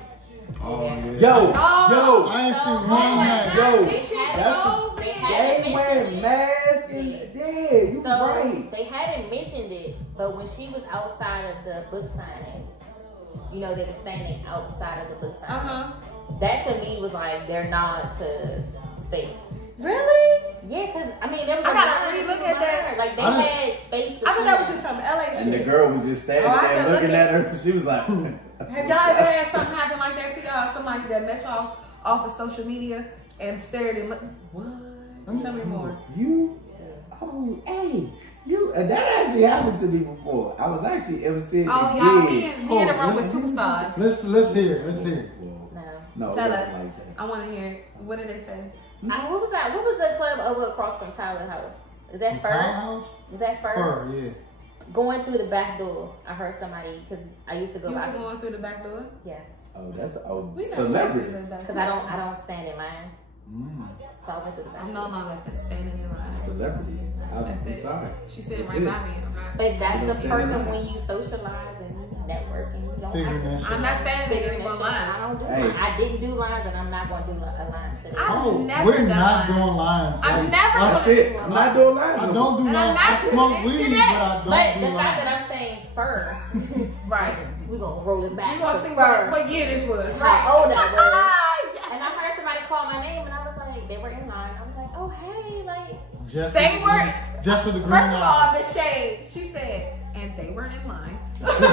Oh yeah. yo, No. I ain't seen So, one night. yo, This shit that's COVID. They hadn't they wearing mentioned it. masks and yeah, you So right. they hadn't mentioned it, but when she was outside of the book signing, you know, they were standing outside of the book signing. That to me was like their nod to space. Really? Yeah, because I mean, there was I a gotta line of re-look people at that. behind her. Like they I didn't- had space. I thought that was between just some LA And the shit. girl was just standing Oh, I there can look looking at- at her. She was like, Have y'all ever had something happen like that to y'all? Somebody that met y'all off of social media and stared and looked. What? Tell me more. you, oh, hey, you. That actually happened to me before. I was actually emceeing Oh, a y'all, gig. we in a room with superstars. Let's hear it. Let's hear it. No. No, it Tell wasn't us. like that. I want to hear it. What did they say? What was that? What was the club over across from Tyler House? Is that The Fur? townhouse? Was that Fur? Fur, yeah. Going through the back door, I heard somebody because I used to go You by. were going through the back door? Yes, Oh, that's We never celebrity. went through the back because door. I don't stand in lines, so I went through the back. I'm door. no longer standing in line. Celebrity. That's I'm it. sorry. She's sitting That's right it. by me. I'm not. But that's You the don't perk stand in of line. when you socialize and networking. You don't Figuring that shit I'm not standing there figuring doing that shit. I lines. don't do Hey. lines. I didn't do lines, and I'm not going to do a line today. I've never we're done not lines. doing lines. I've never That's done it. I'm not doing lines. I no don't more. do And I'm lines. not I smoke into weed, that. but I don't But do the fact that lines. I'm saying fur, Right. we're going to roll it back. You gonna to see fur. what year this was? How old I was. Yes. And I heard somebody call my name, and I was like, they were in line. I was like, oh, hey, like. Just They for the were. green- just for the green First of all, eyes. the shade. She said, and they were in line. You hear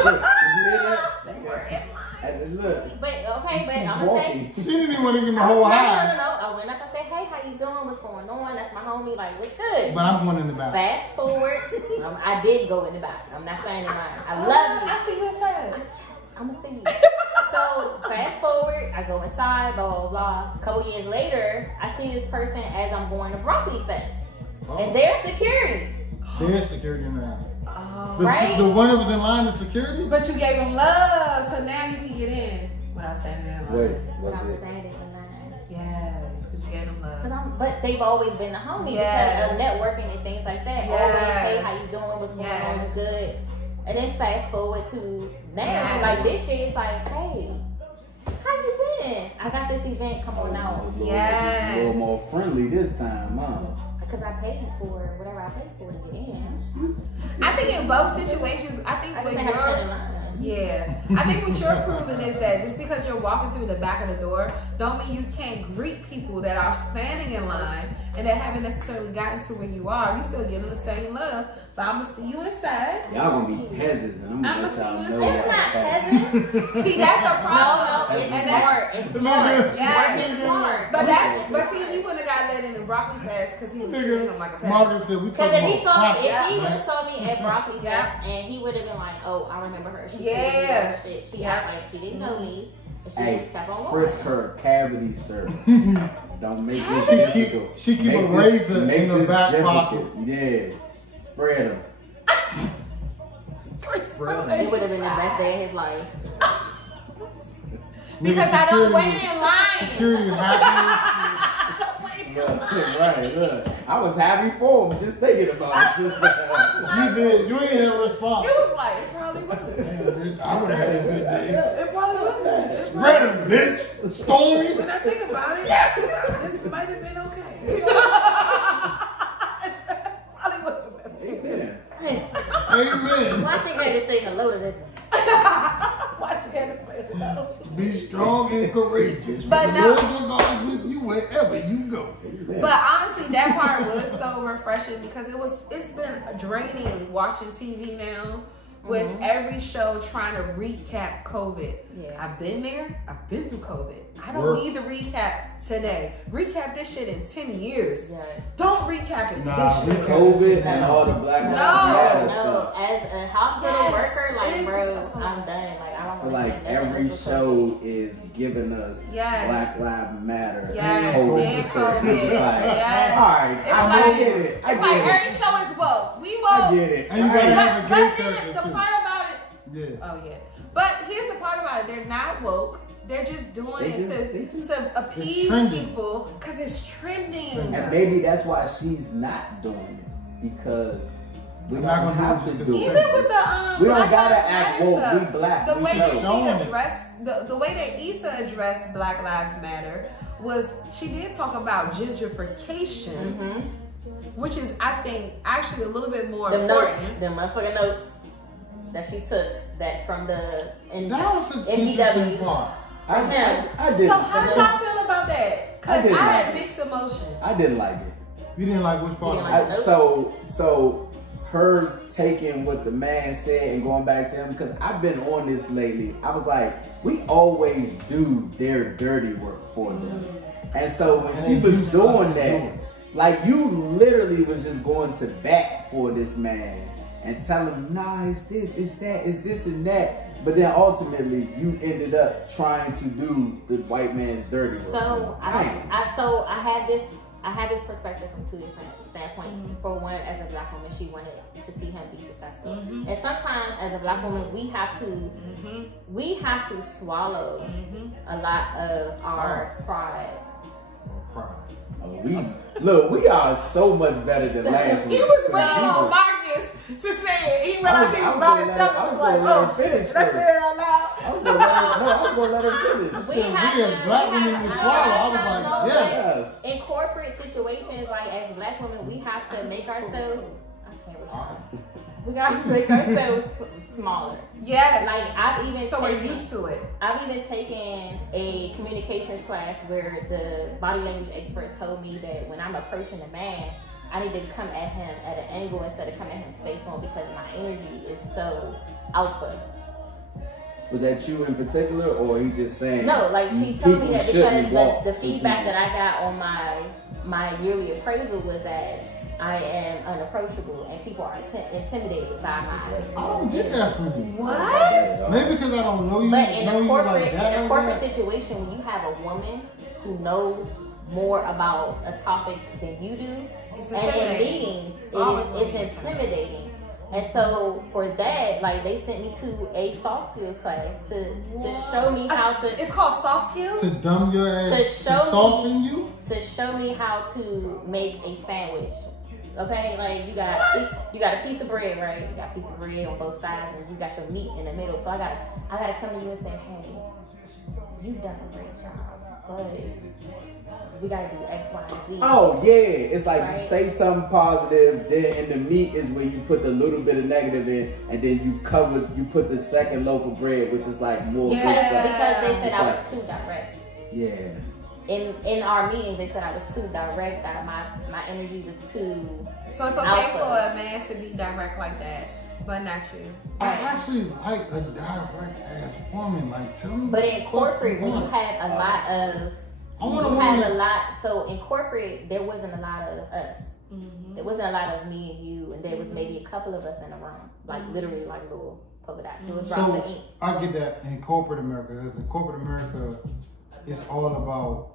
that? They were in line. And look, But, okay, but keeps I'm going to say. walking. She didn't even want to give me a whole No, high. I went up and said, hey, how you doing? What's going on? That's my homie. Like, what's good? But I'm going in the back. Fast forward. I did go in the back. I'm not saying in line. I love you. I see you inside. Yes, I'm gonna see you. So fast forward, I go inside, blah blah blah. A couple years later, I see this person as I'm going to Broccoli Fest, and they're security. There's security now. Oh. Right? The one that was in line is security? But you gave them love, so now you can get in without standing in line. Wait, But what's I'm it? standing in line. Yes, because you gave them love. But they've always been the homie Yes. because of networking and things like that. Yes. Always, hey, how you doing? What's going on? Yes. It's good. And then fast forward to now, Yes. like this shit, it's like, hey, how you been? I got this event, come on out. A Yes. little more friendly this time, huh? Because I paid for whatever I paid for to get in. I think in both situations, I think I with just ain't have to stand in your line. yeah, I think what you're proving is that just because you're walking through the back of the door, don't mean you can't greet people that are standing in line and that haven't necessarily gotten to where you are. You still give them the same love, but I'm gonna see you inside. Y'all gonna be peasants, and I'm gonna let y'all know It's not that. peasants. See, that's the problem. No, it's And that's- smart. It's smart. Yes. It's smart. But see, if you wouldn't have got let in the Broccoli Fest because he was treating him like a pet. Marcus said we Because talking if he about saw me, profit, if he would right? have saw me at Broccoli Yeah. Fest, and he would have been like, "Oh, I remember her. She treated me Yeah. like shit. She Yeah. acted like she didn't know me, and she Hey, just kept on going." frisk her cavity, sir. Don't make this She difficult. she keep Make a this- razor make in the this back difficult. pocket. Yeah, spread them. It would have been the best day of his life. Because I don't wait in line. Security happiness. I don't wait in line. Right, look. I was happy for him just thinking about it. Just You did. You ain't had a response. It was like, it probably wasn't. Damn, bitch, I would have had a good day. It probably wasn't. Spread 'em, bitch. Stormy. When I think about it, this might have been okay. Probably was the best thing. yeah. Amen. Why she got to say hello to this one? Why you gotta say no? Be strong and courageous. But The no. Lord your God is with you wherever you go. But honestly, that part was so refreshing because it's been draining watching TV now with every show trying to recap COVID. Yeah. I've been there. I've been through COVID. I don't Work. need to recap today. Recap this shit in 10 years. Yes. Don't recap it Nah, this year. COVID and all the Black Lives Matter No, stuff. as a hospital Yes, worker, it like, is bro, disgusting. I'm done. Like, I I don't feel want to like every show is giving us Yes. Black Lives Matter. Yes, COVID. and It's COVID. like, Yes. all right, It's I like, get it. I it's like get every it. show is woke. We woke. I get it. And you gotta Right. have a But gay then character the too. part about it, Yeah. oh yeah. But here's the part about it: they're not woke. They're just doing They it just- to appease trending. people because it's trending. And maybe that's why she's not doing it, because we I'm don't not gonna have do to this do because Even it. with the We don't Black gotta Lives act Matter woke. stuff, We black. the We way that know. she addressed the way that Issa addressed Black Lives Matter was she did talk about gentrification, which is I think actually a little bit more The notes, important. the motherfucking notes that she took that from the That was the NBW. interesting part. I did. So how did y'all feel about that? Because I I, didn't had like it. mixed emotions. I didn't like it. You didn't like which part? You didn't like So her taking what the man said and going back to him, because I've been on this lately. I was like, we always do their dirty work for them. And so when she was doing that, like you literally was just going to bat for this man and telling him, nah, it's this, it's that, it's this and that. But then ultimately you ended up trying to do the white man's dirty work. So Dang. I had this perspective from two different standpoints. For one, as a black woman, she wanted to see him be successful, and sometimes as a black woman, we have to swallow a lot of our pride. Oh, we are so much better than last week. He was So waiting we on was- Marcus to say it. He realized he was by himself. I was like, oh shit. Did I say it out loud? I was gonna let her finish. We as black women, you swallow. I was like, yes. In corporate situations, like as black women, we have to make ourselves. We gotta make ourselves smaller. Yes. Like I've even we're used to it. I've even taken a communications class where the body language expert told me that when I'm approaching a man, I need to come at him at an angle instead of coming at him face on because my energy is so alpha. Was that you in particular, or he just saying? No, like she told me that because the feedback that I got on my yearly appraisal was that I am unapproachable and people are intimidated by my. I don't get that from you. What? Maybe because I don't know you. But in a corporate situation, when you have a woman who knows more about a topic than you do, and in meetings, it's intimidating. And so for that, like they sent me to a soft skills class to show me how to. It's called soft skills. To dumb your ass. To soften you. To show me how to make a sandwich. Okay, like you got a piece of bread, right? You got a piece of bread on both sides, and you got your meat in the middle. So I gotta come to you and say, hey, you've done a great job, but we gotta do X, Y, and Z. Oh yeah, it's like right? You say something positive, then and the meat is when you put the little bit of negative in, and then you put the second loaf of bread, which is like more. Because they said I was too direct. Yeah. In our meetings, they said I was too direct. That my energy was too. So it's okay for a man to be direct like that, but not you. I actually like a direct ass woman. Like, tell me. But in corporate, when you had a lot of. So in corporate, there wasn't a lot of us. Mm-hmm. There wasn't a lot of me and you, and there was maybe a couple of us in a room, like literally like little polka dots, little drops of ink. I get that in corporate America, because the corporate America is all about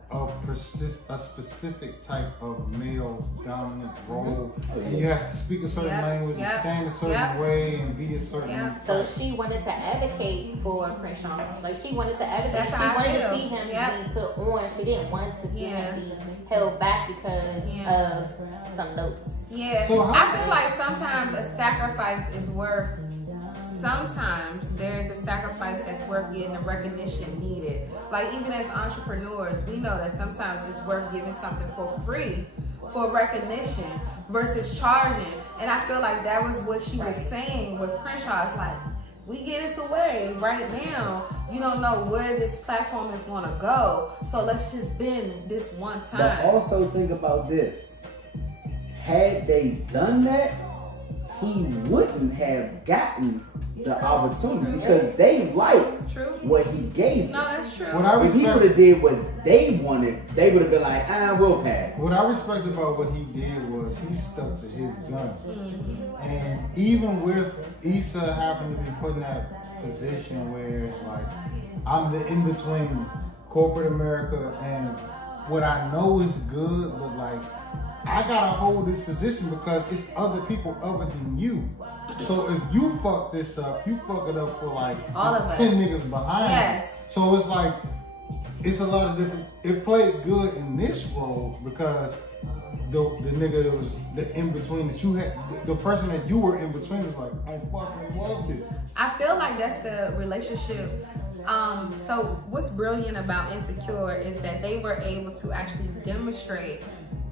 a specific type of male dominant role. And you have to speak a certain language, and stand a certain way, and be a certain. So she wanted to advocate for Crenshaw. Like she wanted to advocate. She wanted to see him be put on. She didn't want to see him be held back because of some notes. Yeah. So I feel like sometimes a sacrifice is worth. Sometimes there's a sacrifice that's worth getting the recognition needed. Like even as entrepreneurs, we know that sometimes it's worth giving something for free for recognition versus charging. And I feel like that was what she was saying with Crenshaw. It's like, we get this away right now. You don't know where this platform is going to go. So let's just bend this one time. But also think about this. Had they done that, he wouldn't have gotten the opportunity because they liked what he gave. No, that's true. If he would have did what they wanted, they would have been like, we'll pass. What I respect about what he did was he stuck to his gun. Mm-hmm. And even with Issa having to be put in that position where it's like, I'm the in-between corporate America and what I know is good, but like, I gotta hold this position because it's other people other than you. So if you fuck this up, you fuck it up for like all of 10 us. Niggas behind. Yes. So it's like, it's a lot of different. It played good in this role because the nigga that was the in between that you had, the person that you were in between was like, I fucking loved it. I feel like that's the relationship. So what's brilliant about Insecure is that they were able to actually demonstrate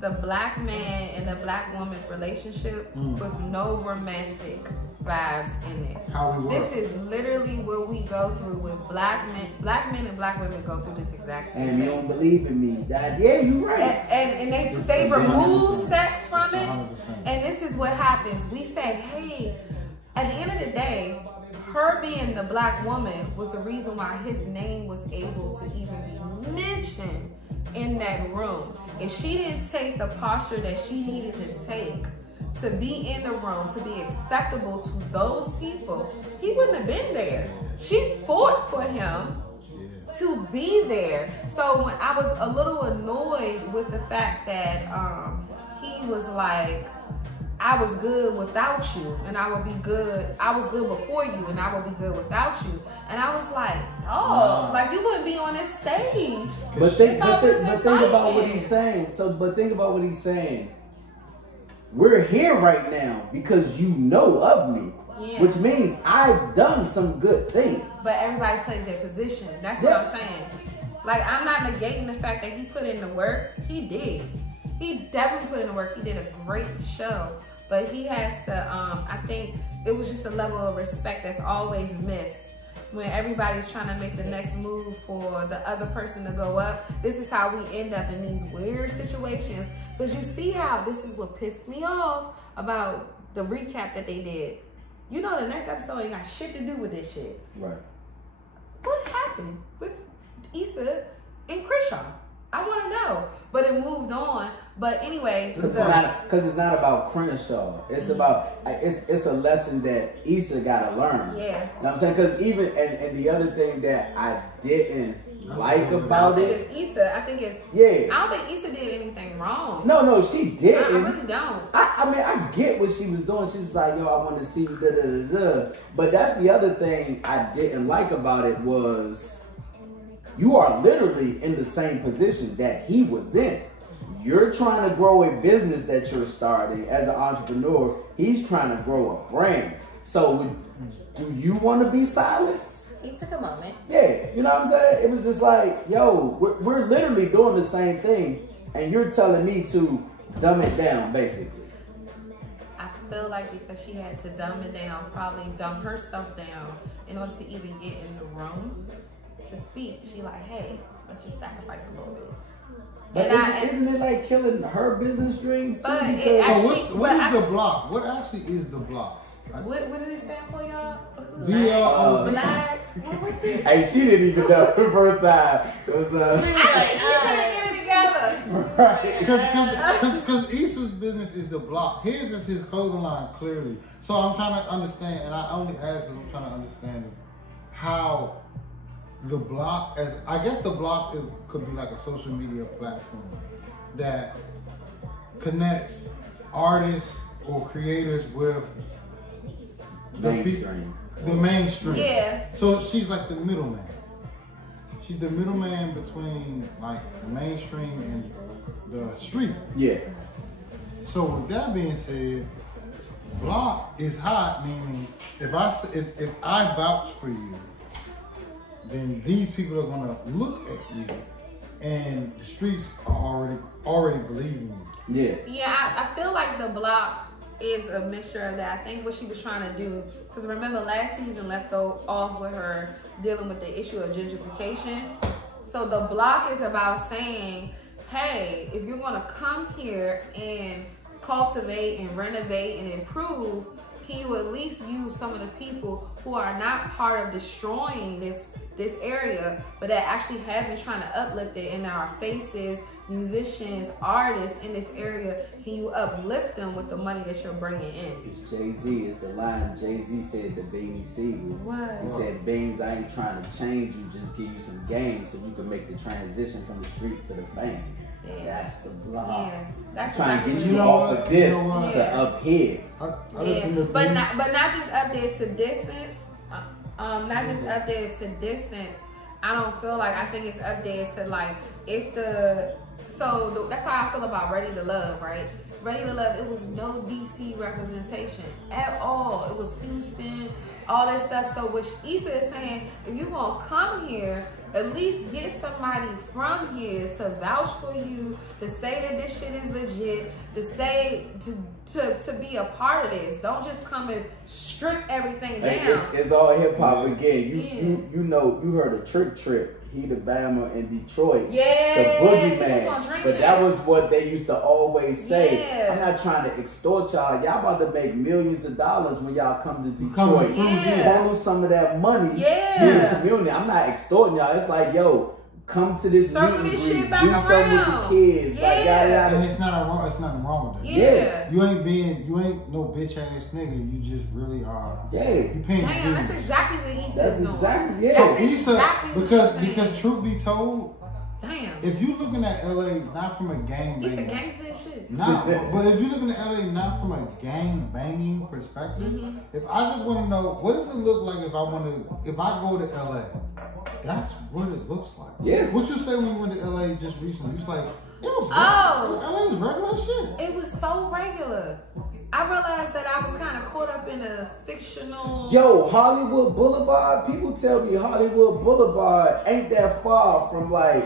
the black man and the black woman's relationship with no romantic vibes in it. How we work. This is literally what we go through with black men and black women go through this exact same thing. And you don't believe in me. You're right. And they remove sex from it. 100%. And this is what happens. We say, hey, at the end of the day, her being the black woman was the reason why his name was able to even be mentioned in that room. If she didn't take the posture that she needed to take to be in the room, to be acceptable to those people, he wouldn't have been there. She fought for him to be there. So when I was a little annoyed with the fact that he was like, I was good without you, and I would be good. I was good before you, and I would be good without you. And I was like, like you wouldn't be on this stage. But think about what he's saying. But think about what he's saying. we're here right now because you know of me. Yeah. Which means I've done some good things. But everybody plays their position. That's what I'm saying. Like, I'm not negating the fact that he put in the work. He did. He definitely put in the work. He did a great show. But he has to, I think it was just a level of respect that's always missed. When everybody's trying to make the next move for the other person to go up, this is how we end up in these weird situations. Because you see how this is what pissed me off about the recap that they did. You know, the next episode ain't got shit to do with this shit. Right. What happened with Issa and Krishaw? I want to know. But it moved on. But anyway, because it's not about Crenshaw. It's about it's a lesson that Issa gotta learn. Yeah. You know what I'm saying? Because even and the other thing that I didn't like about it, it's Issa. I think it's I don't think Issa did anything wrong. No, she didn't. I really don't. I mean, I get what she was doing. She's like, yo, I want to see you, da da da da. But that's the other thing I didn't like about it was you are literally in the same position that he was in. You're trying to grow a business that you're starting as an entrepreneur. He's trying to grow a brand. So do you want to be silenced? He took a moment. Yeah, you know what I'm saying? It was just like, yo, we're literally doing the same thing, and you're telling me to dumb it down, basically. I feel like because she had to dumb it down, probably dumb herself down in order to even get in the room to speak. She like, hey, let's just sacrifice a little bit. But isn't it like killing her business dreams too? So what is the block? What actually is the block? What did it stand for, y'all? Black. What was it? Hey, she didn't even know the first time. It was You said it together. Right. Because Issa's business is the block. His is his clothing line, clearly. So I'm trying to understand, and I only ask because I'm trying to understand how the block, as I guess the block could be like a social media platform that connects artists or creators with the mainstream. Yeah. So she's like the middleman. She's the middleman between like the mainstream and the street. Yeah. So with that being said, block is hot, meaning if I vouch for you, then these people are gonna look at you, and the streets are already believing you. Yeah. Yeah, I feel like the block is a mixture of that. I think what she was trying to do, because remember last season left off with her dealing with the issue of gentrification. So the block is about saying, hey, if you're gonna come here and cultivate and renovate and improve, can you at least use some of the people who are not part of destroying this area, but that actually have been trying to uplift it in our faces, musicians, artists in this area? Can you uplift them with the money that you're bringing in? It's Jay-Z. It's the line Jay-Z said to Beanie Siegel. What? He said, Beans, I ain't trying to change you, just give you some game so you can make the transition from the street to the fame. Yeah. That's the block. Yeah, that's trying to get exactly you off of this to up here. But not just up there to distance. Not just up there to distance. I don't feel like, I think it's up there to like, that's how I feel about Ready to Love, right? Ready to Love, it was no DC representation at all. It was Houston, all that stuff. So what Issa is saying, if you're gonna come here, at least get somebody from here to vouch for you, to say that this shit is legit, to say to be a part of this. Don't just come and strip everything down. It's all hip hop again. You know, you heard of Trick Trip. He the Bama in Detroit. Yeah, the boogeyman. But that was what they used to always say. Yeah. I'm not trying to extort y'all. Y'all about to make millions of dollars when y'all come to Detroit. Follow some of that money in the community. I'm not extorting y'all. It's like, yo, come to this meet and greet, do something with the kids. Yeah. Like, yada. And it's nothing wrong with that. Yeah. You ain't no bitch ass nigga. You just really are. Yeah. You paying. Damn, that's exactly what Issa is doing. Exactly, yeah. So That's Issa, exactly what because truth be told, Damn. If you looking at LA not from a gang It's a banging, gangster and shit. nah, but if you looking at LA not from a gang banging perspective, if I just want to know what does it look like if I go to LA, that's what it looks like. Yeah. What you say when you went to LA just recently? You was like, it was LA was regular shit. It was so regular. I realized that I was kind of caught up in a fictional. Yo, Hollywood Boulevard. People tell me Hollywood Boulevard ain't that far from like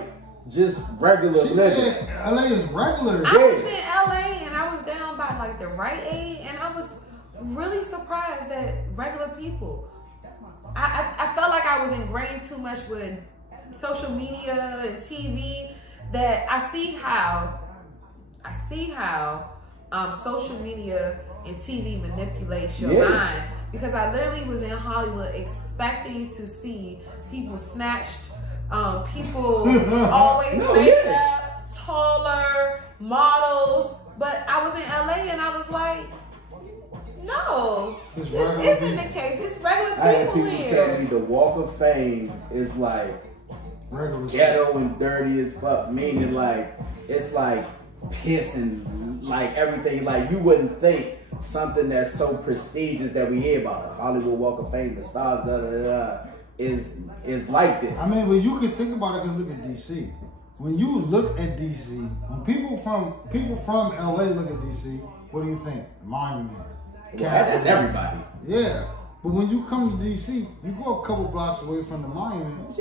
just regular She living. said LA is regular. I was in LA and I was down by like the Rite Aid, and I was really surprised that regular people. I felt like I was ingrained too much with social media and TV that I see how social media and TV manipulates your mind, because I literally was in Hollywood expecting to see people snatched, people always made up, taller, models, but I was in LA and I was like, no, this isn't the case. It's regular people, I had people here. tell me the Walk of Fame is like Regular ghetto and dirty as fuck, meaning like it's like piss and like everything. Like you wouldn't think something that's so prestigious that we hear about, the Hollywood Walk of Fame, the stars, is like this. I mean, but you can think about it because look at DC. When you look at DC, when people from LA look at DC, what do you think? Monument. That's everybody. Yeah. But when you come to DC, you go a couple blocks away from the monument.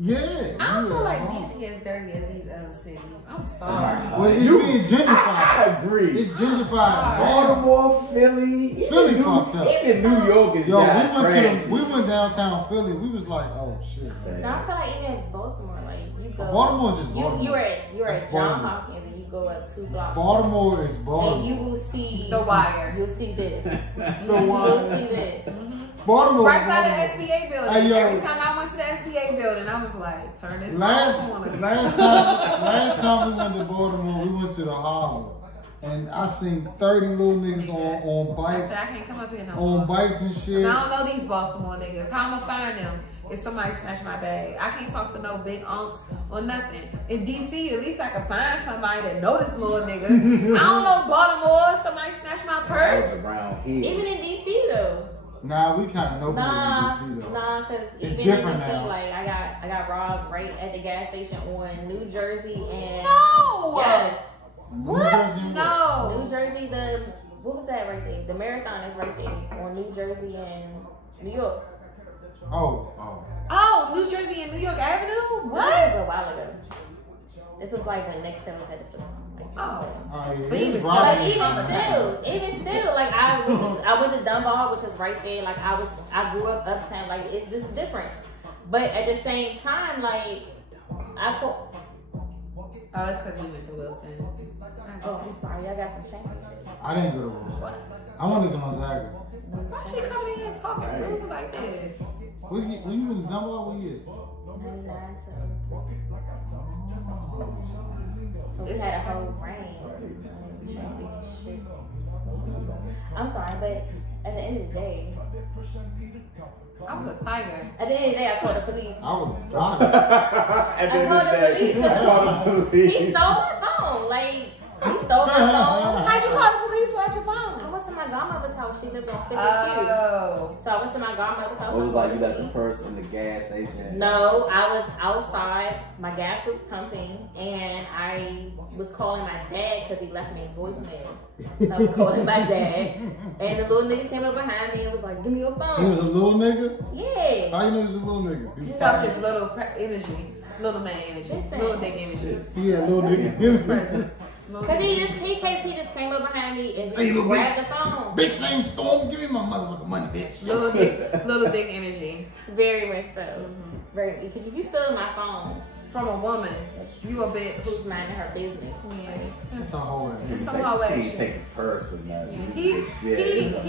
Yeah. I don't you feel at like home. DC as dirty as these other cities. I'm sorry. Well, it's being gentrified. I agree. It's gentrified. Baltimore, Philly, Philly fucked up. Even New York is trash. We went downtown Philly. We was like, oh shit. No, I feel like even Baltimore, like you go. Baltimore's just Baltimore. You were at That's John Baltimore. Hopkins and you go up 2 blocks. Baltimore is Baltimore. And you will see The Wire. You'll see this. The You will Wire. see this. Baltimore. Right by the Baltimore. SBA building. Hey, yo. Every time I went to the SBA building, I was like, turn this Last on. last time we went to Baltimore, we went to the Harbor, and I seen 30 little niggas on I bikes, said, I can't come up here no on more. bikes and shit. I don't know these Baltimore niggas. How I'm gonna find them if somebody snatch my bag? I can't talk to no big unks or nothing. In DC, at least I can find somebody that know this little nigga. I don't know Baltimore. Somebody snatch my purse. Around here. Even in DC though. Nah, we kind of know people Nah, in DC though. nah, cause It's even in different DC, now. like I got robbed right at the gas station on New Jersey and No. yes, What? New Jersey, No. New Jersey. What was that right there? The marathon is right there on New Jersey and New York. Oh, New Jersey and New York Avenue? That What? was a while ago. This was like when next time was had the flip. Oh. Oh, yeah. But he even was so, But robbing even still, like I went to Dunbar, which was right there. Like I grew up uptown. Like this is different. But at the same time, like I thought. Oh, it's because we went to Wilson. Oh, I'm sorry. I got some shame. I didn't go to Wilson. I went to Gonzaga. Why she coming in here talking rude like this? When you in Dunbar, what year? 99 So we had a whole reign. Shit. I'm sorry, but at the end of the day, I was a tiger. at the end of the day, I called the police. I was tired. I called the police. He stole my phone. Like, he stole my phone. How'd you call the police without your phone? I went to my godmother's house. She lived on 52. Oh. So I went to my godmother's house. It was like you got the police. purse in the gas station. No, I was outside. My gas was pumping, and I was calling my dad because he left me a voicemail. So I was calling my dad, and the little nigga came up behind me and was like, "Give me your phone." He was a little nigga? Yeah. How you know he was a little nigga? He felt his little energy. Little man energy. Listen. Little dick energy. He had a little nigga. Present. Little Because dick he just came up behind me and Hey, just little grabbed bitch. the phone. Bitch named Storm, give me my motherfucking money, bitch. little dick energy. Very much so. Very. Because if you steal my phone From a woman. You a bitch. who's minding her business, Yeah. That's a whole ass. It's somehow way. He didn't take the purse or nothing. He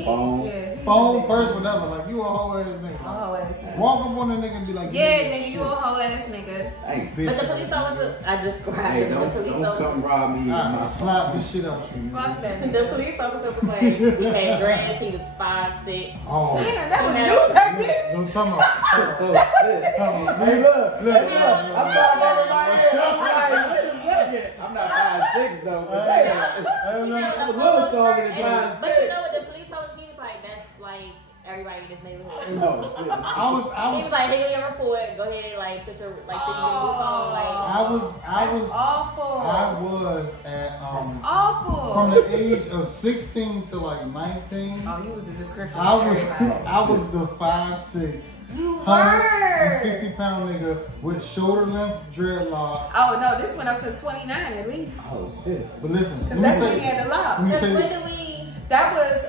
phone. Yeah. Phone, purse, whatever. Like, you a whole ass nigga. A whole ass nigga. Walk up on a nigga and be like, Yeah, give me nigga, you a whole ass nigga. Hey, bitch. but the police officer, I described Hey, him. The police don't officer. come rob me. I slap the shit out you. nigga. Fuck that nigga. The police officer was like, we had dreads. He was 5'6". Oh. Damn, that was You you back then? No, come on. Oh, shit. Come on. Hey, look. I popped over my head. I'm like, wait a second. I'm not 5'6" though, but damn. I'm a little taller than 5'6". But you know what the police told me? He was like, that's like everybody in this neighborhood. No shit. He was like, they gonna get a report. Go ahead, like put your like so you can move on. Like That's awful. I was at That's awful. from the age of 16 to like 19. Oh, you was the description. I was the 5'6", 160-pound nigga with shoulder length dreadlocks. Oh no, this went up to 29 at least. Oh shit. But listen, Because that's when you had the lock. let me tell you- when do we? That was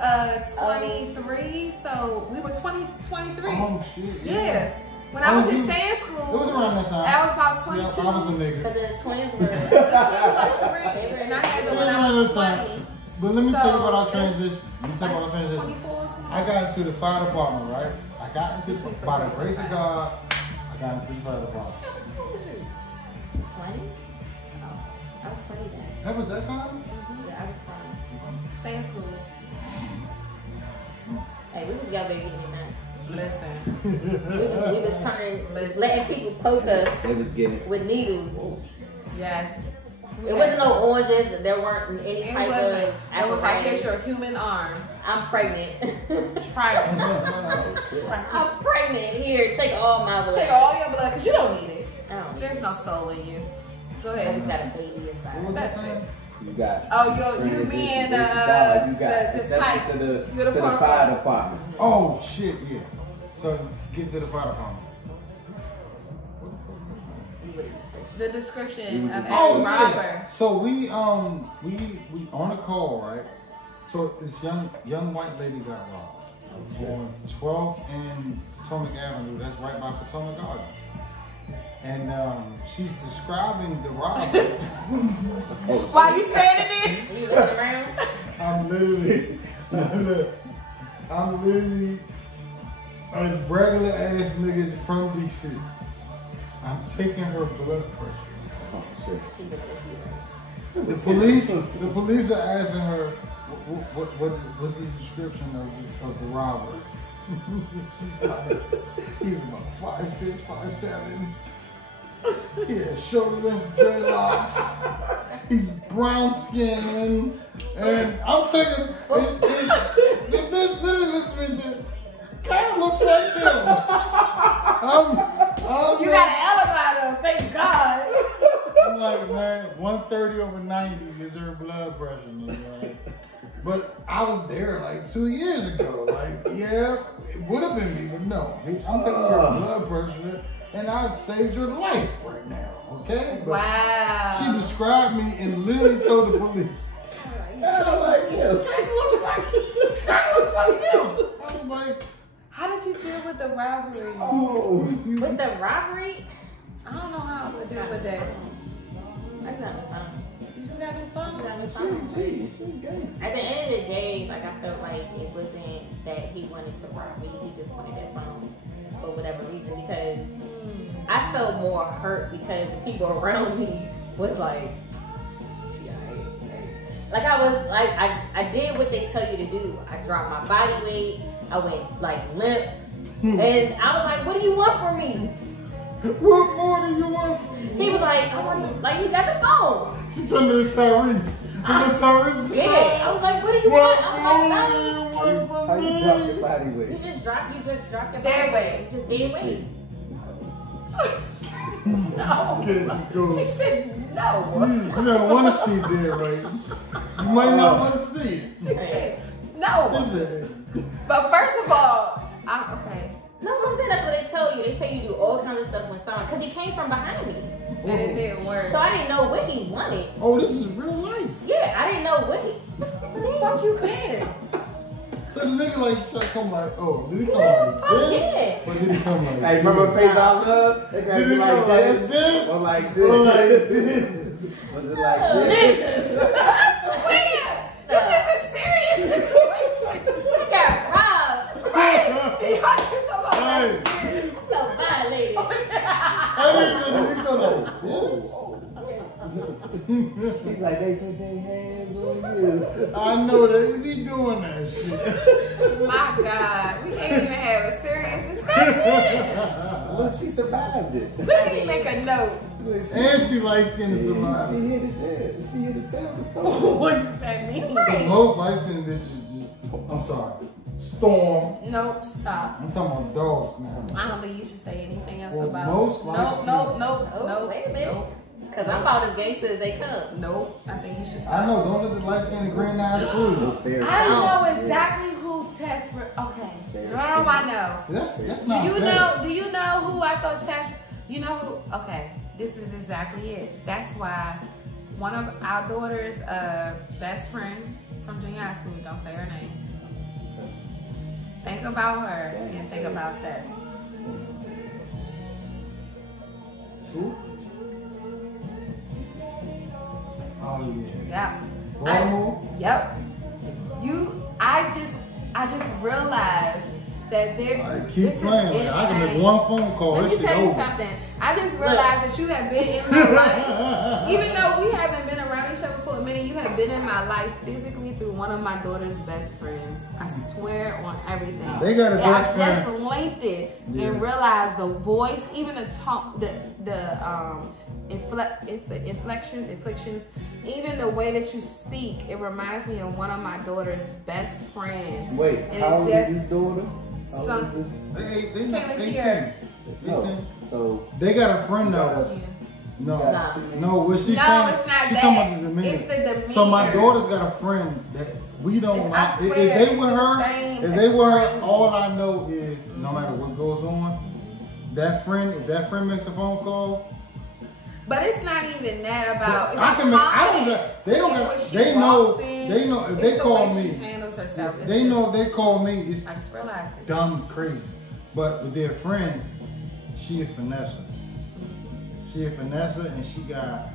23, so we were 23. Oh shit. Yeah. When I was in sand school, It was around that time. I was about 22. Yeah, I was a nigga. Because the twins were. The twins were like 3, and I had them when I was 20. But let me tell you what I So, transitioned. Let me tell you what I transitioned. 24 or something. I got into the fire department, right? I got into by the grace of God. I got into the fire department. 20? Oh, I was 20 then. That was that time? Yeah, I was 20. Sand school. Hey, we was got baby in that. Listen. We was turning, Listen. letting people poke us They was getting it. with needles. Yes. It wasn't no oranges. There weren't any It type wasn't. of. It was like, here's apparatus. your human arm. I'm pregnant. Try it. Oh shit. I'm pregnant. Here, take all my blood. Take all your blood, because you don't need it. I don't. There's no soul in you. Go I just ahead. got a baby What inside. was that That's time? it. You got. Oh, you transition, being you got the accepted type. to the Uniform. fire department. Oh shit, yeah. So get to the fire department. The description of Oh a yeah. robber. So we on a call, right? So this young white lady got robbed on 12th and Potomac Avenue. That's right by Potomac Gardens. And she's describing the robber. Why you saying it then? You looking around? I'm literally a regular ass nigga from DC. I'm taking her blood pressure. Oh shit. She looking at you right. The police are asking her what was the description of the robber. She's like, he's about 5'6", 5'7". He has shoulder length dreadlocks. He's brown skinned, and I'm taking the bitch literally looks at me and said, kind of looks like him. You got an alibi though, thank God. I'm like, man, 130 over 90 is her blood pressure, man. But I was there like 2 years ago. Like, yeah, it would have been me, but no. Bitch, I'm taking your blood pressure, and I've saved your life right now, okay? But Wow. she described me and literally told the police, I don't like him. kind of looks like him. I was like, How did you deal with the robbery? Oh. With the robbery? I don't know how to deal with that. That's not fun. You just gotta be fun. She gangster. At the end of the day, like I felt like it wasn't that he wanted to rob me. He just wanted that phone for whatever reason. Because I felt more hurt because the people around me was like, she alright. Like I was like I did what they tell you to do. I dropped my body weight. I went like limp, and I was like, "What do you want from me?" what more do you want from me? He was like, "I want like you got the phone." She told me to Tyrese. Tyrese. Yeah, I was like, "What do you want?" I What was more do you like, want from How me? you drop your body "No." weight? You just drop your Dead body weight. You just dead weight. No. Go. She said no. You don't want to see dead weight. You might not want to see it. She said no. She said, But first of all, okay. No, but I'm saying that's what they tell you. They tell you to do all kinds of stuff when someone, because he came from behind me. And it didn't work. So I didn't know what he wanted. oh, this is real life. Yeah, I didn't know what he. Fuck you can. So the nigga like try to come like, oh, did he come like fuck this? yeah. Or did he come like Hey, remember this? Face I Love? They got Did you it like come like this? this? Or like this? Or like this? Was it like this? Niggas. Wait, this is a serious situation. I got robbed. Right? Y'all just talking about Hey, this. So violated. that nigga he come like this? He's like, they put their hands on you. I know they be doing that shit. My God, we can't even have a serious discussion. Look, she survived it. Let me make a note. And she light skinned as a lot. She hit it. She hit it. Tell the story. What does that mean? Most light skinned bitches. I'm sorry. Storm. Nope, stop. I'm talking about dogs now. I don't think you should say anything else Well, about most Nope. Oh, wait a minute. Because I'm about as gangster as they come. Nope. I think you should stop. I know, don't let the light skinned green eyes fool you. I know exactly who tests for. Okay. No, I know. That's not fair. Do you know who I thought tests? You know who? Okay. This is exactly it. That's why one of our daughter's best friend from junior high school, don't say her name. Think about her and think about Tess. Who? Oh Yep. yeah. Baltimore? Yep. I just realized that I keep playing. I can make one phone call. Let me tell you something. I just realized that you have been in my life. Even though we haven't been around each other for a minute, you have been in my life physically through one of my daughter's best friends. I swear on everything. They got a best friend. I just linked it and realized the voice, even the tone, inflections, even the way that you speak, it reminds me of one of my daughter's best friends. Wait, and how old is this daughter? They Came 18. No, so they got a friend though. No, what she's saying. It's not she's that. talking about the demeanor. It's the demeanor. So my daughter's got a friend that we don't like. If they with her, all I know is no matter what goes on, if that friend makes a phone call. But it's not even that about. It's they know if they call me. Handles herself. They know if they call me, it's I just realized it. dumb crazy. But with their friend, she a finesse. She a finesse and she got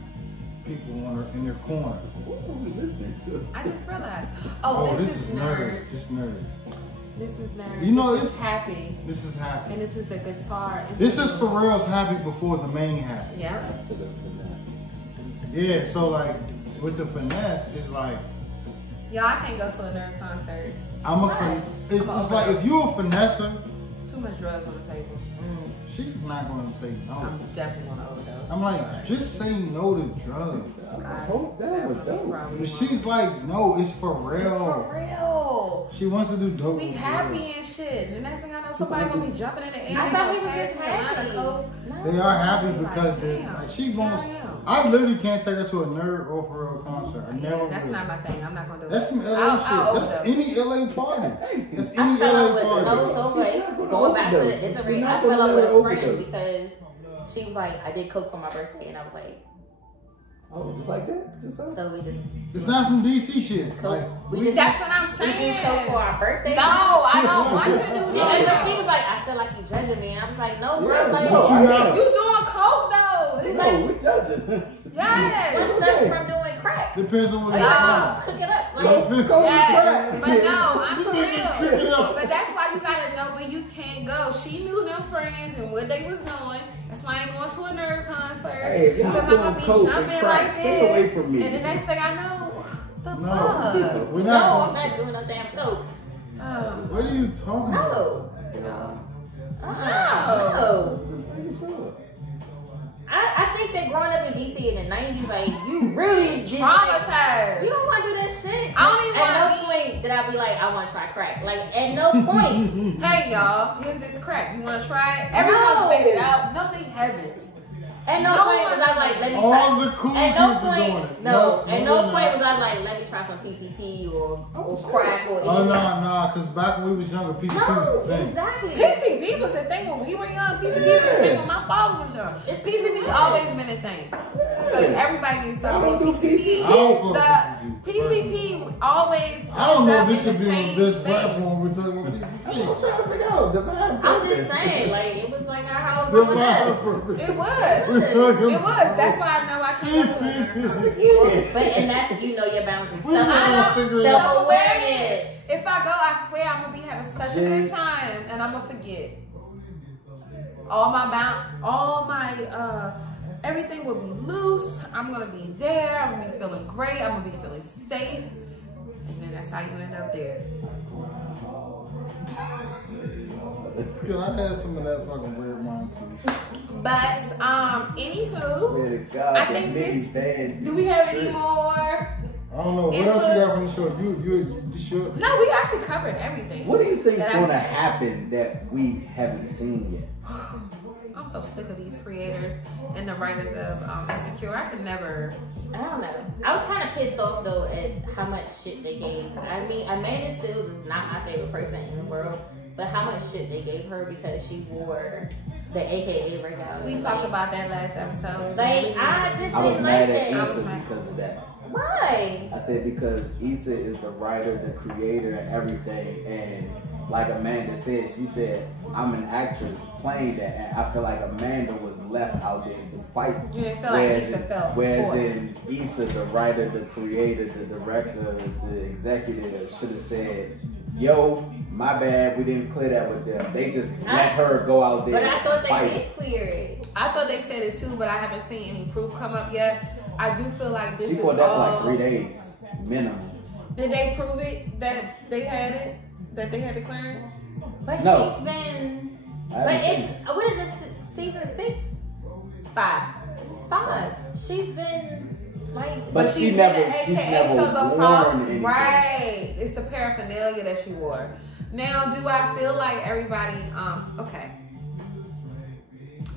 people in their corner. What are we listening to? I just realized. Oh, this is nerd. This nerd. This is nerd. You know, this is happy. This is happy. And this is the guitar. This is for reals happy before the main happy. Yeah. To the finesse. Yeah, so like with the finesse, it's like Y'all, I can't go to a nerd concert. It's like if you're a finesser, There's too much drugs on the table. she's not gonna say no. I'm definitely gonna overdose. I'm like, just say no to drugs. I hope that was dope. But she's like, no, it's for real. It's for real. She wants to do dope. We happy and shit. And the next thing I know, somebody gonna be jumping in the air. I thought we were just happy. They are happy because she wants. I literally can't take her to a nerd or for real concert. I never. That's will. not my thing. I'm not gonna do it. That's some LA shit. That's any LA party. That's any I LA fell out with party. going back to it. I fell out with a friend because she was like, I did coke for my birthday, and I was like, oh, just like that? Just so? So we just It's not some DC shit. coke. Like, That's what I'm We did saying. coke for our birthday. No, I don't want to do that. She was like, I feel like you judging me, and I was like, no, bro. Yeah, Like, no, You doing coke though? It's No, like we're judging. yes. what's okay. up from doing crack? depends on what Like, you're I just cook it up. Like, Go Yes, but no, I'm for Cook it real. up. But that's why you gotta know where you can't go. She knew them friends and what they was doing. That's why I ain't going to a nerd concert. Hey, if y'all because I'm doing gonna be coke and jumping crack, like stay this. away from me. And the next thing I know, the No, fuck? we're no, not. I'm not doing no damn coke. What are you talking about? No. No. No. Just making sure. I think that growing up in DC in the 90s, like, you really did. Traumatized. You don't want to do that shit. I don't even At wanna no point did I be like, I want to try crack. Like, at no point. Hey y'all, here's this crack. You wanna try it? Everyone's No. made it out. No, they haven't. At no No point was I like, let me All try. the cool At kids no are doing point, it. no. At no they're point not. was I like, let me try some PCP or crack or Oh anything. no, because back when we was younger, PCP was No, the thing. exactly. PCB was the thing when we were young. PCB was the thing when my father was young. It's PCB good. always been a thing. So everybody needs to I start don't doing do PCP. I don't The fuck with PCP always. I don't know if ends this up should in be the on this same platform. We're talking about I'm PCP. trying to figure out divine I'm purpose. just saying, like, it was like how I was growing up. It was. It was. That's why I know I can't go to a nerd concert. But, and that's, you know, your boundaries. We just gonna figure it out. Self-awareness. If I go, I swear I'm gonna be having such a good time, and I'm gonna forget all my everything will be loose. I'm gonna be there. I'm gonna be feeling great. I'm gonna be feeling safe, and then that's how you end up there. Can I have some of that fucking red wine, please? But anywho, Swear to God, I think many this. bad Do we have any tricks. more? I don't know. What else you got from the show? You just show. No, we actually covered everything. What do you think is that going to I've seen. happen that we haven't seen yet? I'm so sick of these creators and the writers of Insecure. I could never. I don't know. I was kind of pissed off though at how much shit they gave. I mean, Amanda Seales is not my favorite person in the world, but how much shit they gave her because she wore the AKA regalia. We talked about that last episode. Like, I just I was didn't mad like at that. Issa because of that. Why? I said because Issa is the writer, the creator, and everything. And like Amanda said, she said, I'm an actress playing that. And I feel like Amanda was left out there to fight. You didn't feel like Issa felt Whereas forced. in Issa, the writer, the creator, the director, the executive should have said, yo, my bad, we didn't clear that with them. They just let her go out there. But I thought they fight. did clear it. I thought they said it too, but I haven't seen any proof come up yet. I do feel like this She is fought that for all. like 3 days minimum. Did they prove it that they had it? That they had the clearance? But No. she's been. I But haven't seen it's what is this? Season 6? 5. It's 5. She's been like. But she's she in never- the she's AKA, never so the worn problem, anything. right? It's the paraphernalia that she wore. Now, do I feel like everybody? Okay.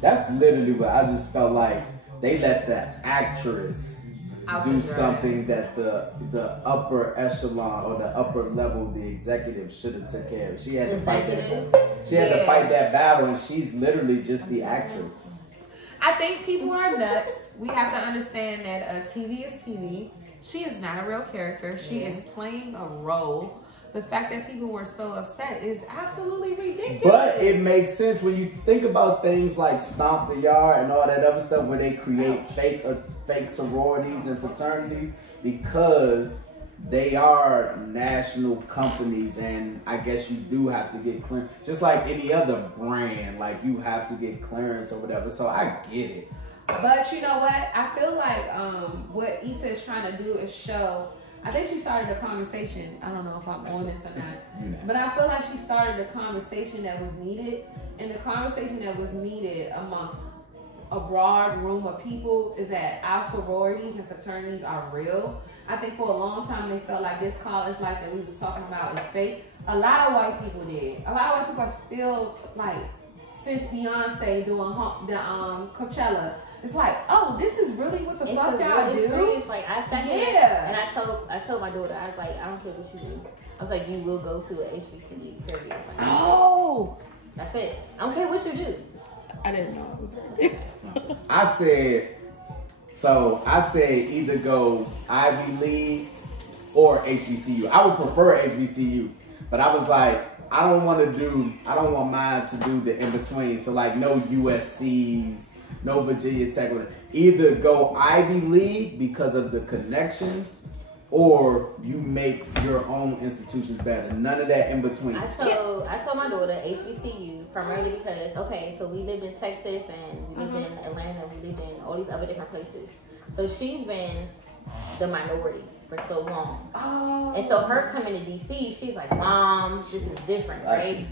That's literally what I just felt like they let the actress Out do to dry. something that the upper echelon or the upper level, the executive should have took care of. She had to fight Executives? that. She had to Yeah. fight that battle, and she's literally just the actress. I think people are nuts. We have to understand that TV is TV. She is not a real character. She is playing a role. The fact that people were so upset is absolutely ridiculous. But it makes sense when you think about things like Stomp the Yard and all that other stuff where they create fake sororities and fraternities because they are national companies, and I guess you do have to get clearance. Just like any other brand, like you have to get clearance or whatever. So I get it. But you know what? I feel like what Issa is trying to do is show. I think she started a conversation. I don't know if I'm on this or not. But I feel like she started a conversation that was needed. And the conversation that was needed amongst a broad room of people is that our sororities and fraternities are real. I think for a long time they felt like this college life that we was talking about is fake. A lot of white people did. A lot of white people are still like, since Beyonce doing the Coachella, it's like, oh, this is really what the It's fuck a y'all real do. experience. Like I sat there Yeah. and I told my daughter, I was like, I don't care what you do. I was like, you will go to a HBCU. Period. Like, Oh, that's it. I don't care what you do. I didn't know. I said either go Ivy League or HBCU. I would prefer HBCU, but I was like, I don't want mine to do the in between. So like no USC's, no Virginia Tech. Either go Ivy League because of the connections, or you make your own institutions better. None of that in between. I told my daughter HBCU primarily because so we lived in Texas and we lived in Atlanta, we lived in all these other different places. So she's been the minority for so long. Oh. And so her coming to DC, she's like, Mom, this is different, right?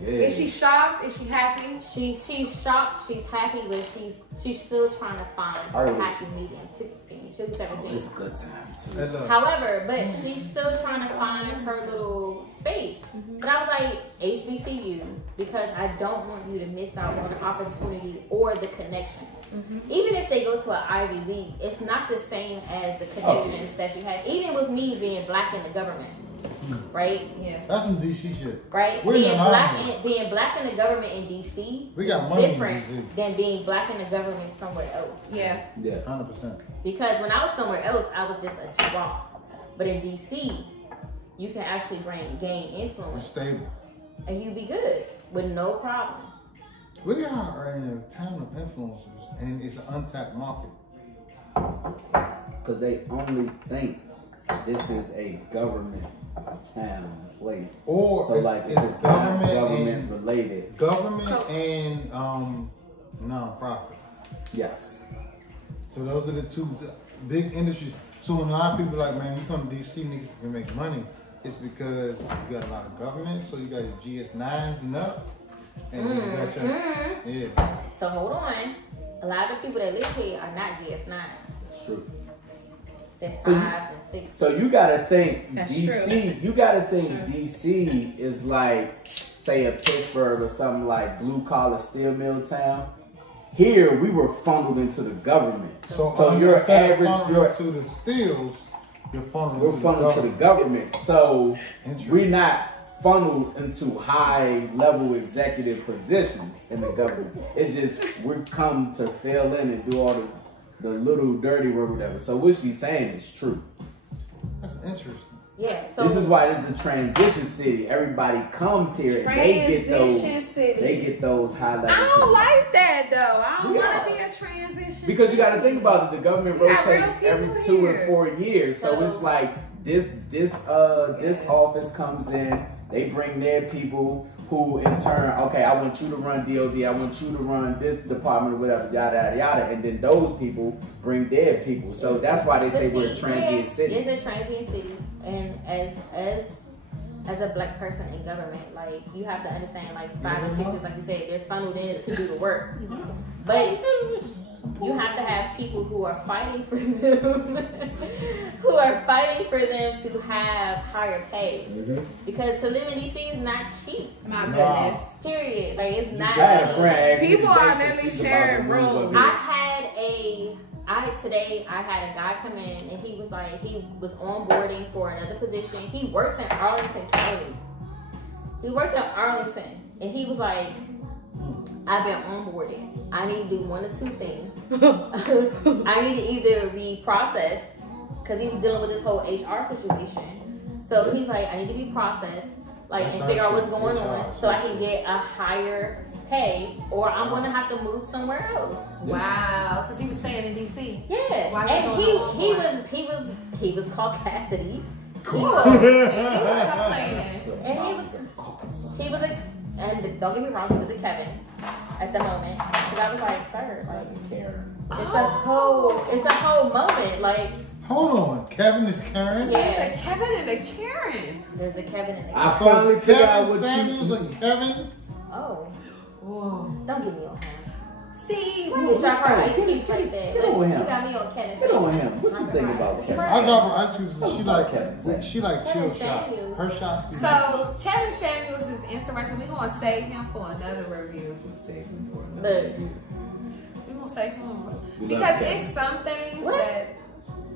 Yeah. Is she shocked? Is she happy? She's shocked, she's happy, but she's still trying to find her Oh. happy medium. 16, she'll be 17. It's a good time too. Hey, look. However, but she's still trying to find her little space. But I was like, HBCU, because I don't want you to miss out on the opportunity or the connections. Even if they go to an Ivy League, it's not the same as the connections that you had. Even with me being black in the government, right? Yeah. That's some DC shit. Right? We're in Being the black mountains. being black in the government in DC We got is money in different DC. than being black in the government somewhere else. Yeah. Yeah. 100%. Because when I was somewhere else, I was just a drop. But in DC, you can actually gain We're influence stable. and you be good with no problems. We are in a town of influencers, and it's an untapped market. Because they only think this is a government town place. Or so it's- like it's it's not government government and- related. Government and nonprofit. Yes. So those are the two big industries. So when a lot of people are like, man, you come to DC, niggas can make money. it's because you got a lot of government, so you got your GS9s and up, and then you got your, yeah. So hold on. A lot of the people that live here are not GS9. It's true. They're 5s and 6s. So you gotta think That's DC. true. You gotta think DC is like, say, a Pittsburgh or something like blue collar steel mill town. Here we were funneled into the government. So your average, to the steels, you're we're funneled to the government. So we're not funneled into high level executive positions in the government. It's just we come to fill in and do all the little dirty work, whatever. So what she's saying is true. That's interesting. Yeah. So This is why this is a transition city. Everybody comes here and they get those high level. I don't like that though. I don't Yeah. want to be a transition. Because you got to think about it. The government We got rotates real every people 2 here. and 4 years, so it's like this office comes in. They bring their people who, in turn, okay, I want you to run DOD. I want you to run this department or whatever, yada yada yada. And then those people bring their people. So that's why they say we're a transient city. It's a transient city, and as a black person in government, like you have to understand, like 5 and 6s, like you said, they're funneled in to do the work. But you have to have people who are fighting for them, to have higher pay. Because to live in DC is not cheap. My goodness. Period. Like it's not. Glad a friend asked me People today are 'cause literally she's about sharing to move up rooms. here. Today I had a guy come in and he was like, he was onboarding for another position. He works in Arlington County. And he was like, I've been onboarded. I need to do 1 or 2 things. I need to either be processed, because he was dealing with this whole HR situation. So he's like, I need to be processed, like, and figure out what's going on so I can get a higher pay, or I'm going to have to move somewhere else. Wow, because he was staying in DC. Yeah, Why and he was Caucasity. Cool. And he was complaining. And he was a, and don't get me wrong, he was a Kevin at the moment. But I was like, sir, like, it's a whole moment. Like, Hold on, Kevin is Karen? yeah, There's a Kevin and a Karen. there's a Kevin and a I Kevin. finally It's figured out Kevin what Samuels and Kevin? Oh, Whoa. don't get me on him. See, You drop her ice cube like that. Get on him. You got me on Kevin. Get on him. What you think about Kevin? I drop her ice cubes. She like Kevin. she like chill Kevin shot. Samuels. Her shots be so Kevin Samuels is interesting. We're gonna save him for another review. Save him for Look. another review. We're gonna save him We because love Kevin. it's some things What? that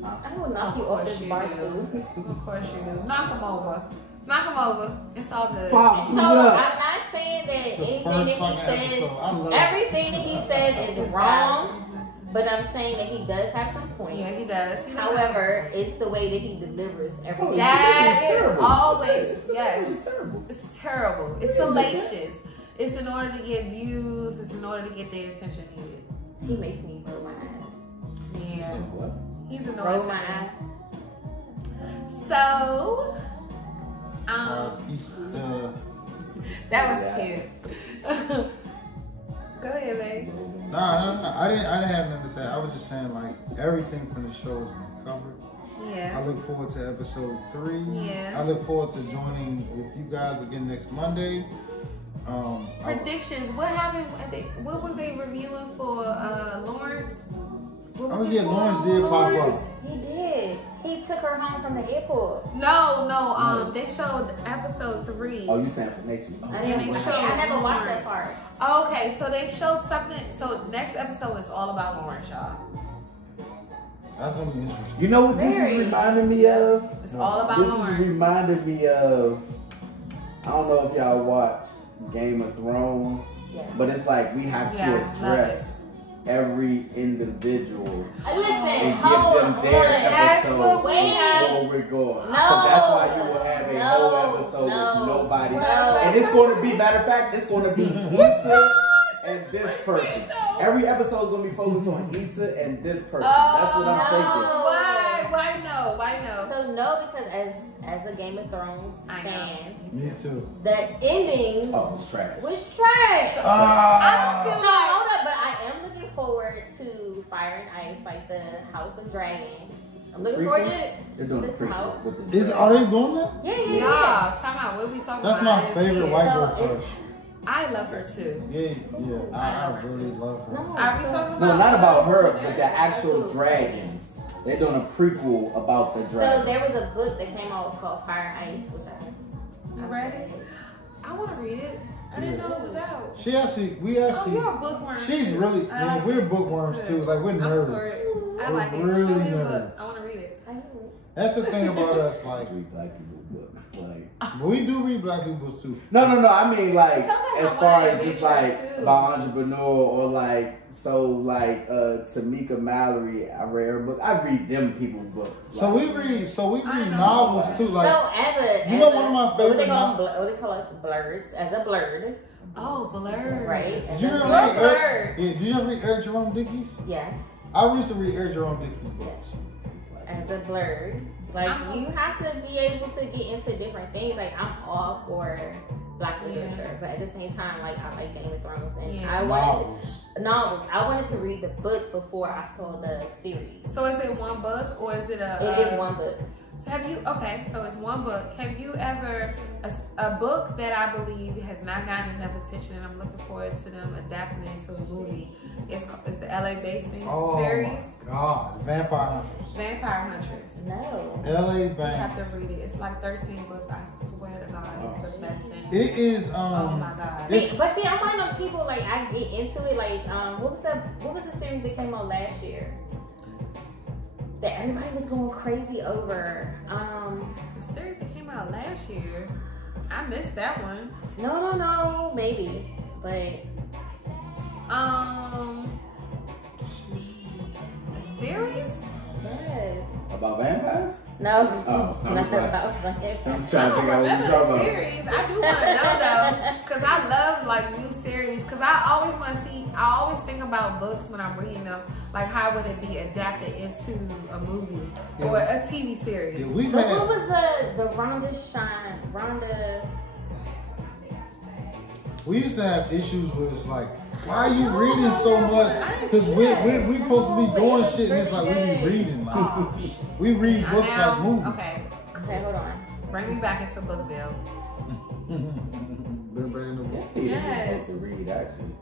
I will knock you of off course this you bar do. stool. Of course you do. Knock him over. Knock him over. It's all good. Pops, So what's I'm up? not saying that It's the anything first that he fucking says, episode. I love it. everything that he says is wrong. But I'm saying that he does have some points. Yeah, he does. He does have However, it's the way that he delivers everything. that It's is terrible. always yes. It's terrible. It's terrible. It's salacious. It's in order to get views. It's in order to get the attention needed. He makes me roll my eyes. Yeah, What? he's Roll annoying. my eyes. So, that was cute. Go ahead, babe. Nah. I didn't have nothing to say. I was just saying like everything from the show has been covered. I Yeah. look forward to episode 3. Yeah. I look forward to joining with you guys again next Monday. Predictions. What happened? What was they reviewing for Lawrence? What was Oh it yeah, for? Lawrence did pop up. He did. He took her home from the airport. No. They showed episode 3. Oh, you saying for next week? I Yeah, never, they showed I never watched that Lawrence. part. Okay, so they showed something. So next episode is all about Lawrence, y'all. That's gonna be interesting. You know what this Very. is reminding me of? It's all about This Lawrence. is reminding me of, I don't know if y'all watch Game of Thrones, Yes. but it's like we have Yeah, to love address every individual Listen, and hold give on. them their That's episode what we before we're going. No. So that's why you will have a whole No. episode No. with nobody. No. And it's going to be, matter of fact, it's going to be Issa and this person. Every episode is going to be focused on Issa and this person. That's what I'm thinking. Why no? Why no? So no, because as a Game of Thrones I know. fan, Me too. the ending Oh, it's trash. was trash. I don't So feel hold up, but I am looking forward to Fire and Ice, like the House of Dragon. I'm looking forward to it. They're doing a This out. prequel with the. Are they doing that? Yeah. Nah, time out. What are we talking That's about? my favorite white girl So crush. I love her too. Yeah. I really love her. No, Are we talking about? No, not about her, Mary? but the actual dragons. They're doing a prequel about the dragons. So there was a book that came out called Fire and Ice, which You read it? I want to read it. I didn't know it was out. We Oh, actually. you're a bookworm. She's too. really. I Yeah, like we're it. bookworms It's too. good. Like we're I'm for nerds. it. I We're like it. really Show me the nerds. book. I want to read it. That's the thing about us. Like Sweet black people books. Like, we do read black people's too. no. I mean, like, Sometimes I as want far to as just adventure, like too. about entrepreneur or like, so like Tamika Mallory. I read her book. I read them people's books. So like, we read know. novels too. Like so as a, you know, one of my favorite. what they call us blurs, as a blurred, Oh, Blur. right? Did you ever Blur. read Eric? Yeah, did you ever read Eric Jerome Dickey's? Yes, I used to read Eric Jerome Dickey's books. as a blurred. Like you have to be able to get into different things. Like I'm all for Black literature, but at the same time, like I like Game of Thrones, and I wanted novels. I wanted to read the book before I saw the series. So is it one book or is it It is one book. So have you, okay, so it's one book. Have you ever, a book that I believe has not gotten enough attention, and I'm looking forward to them adapting it into a movie. It's the LA Basin series. Oh my God, Vampire Huntress. Vampire Huntress. No. LA You Banks. have to read it. It's like 13 books. I swear to God, it's the best thing. It is. Oh my God. But I'm one of them people, like I get into it. Like what was the series that came out last year that everybody was going crazy over? The series that came out last year, I missed that one. No, maybe, but a series? yes. about vampires. No, Oh, I'm not sorry. about that. I'm I trying to don't figure out what you're remember talking the about. series. I do want to know though, because I love like new series. Because I always want to see. I always think about books when I'm reading them. Like how would it be adapted into a movie or a TV series? Yeah, we've But had. what was the Rhonda? We used to have issues with it's like, why are you reading so much? Because we supposed to be doing shit, and it's like we be reading. Like we read books like movies. Okay, Hold on. bring me back into Bookville. Been bringing the book. Yes. To read actually.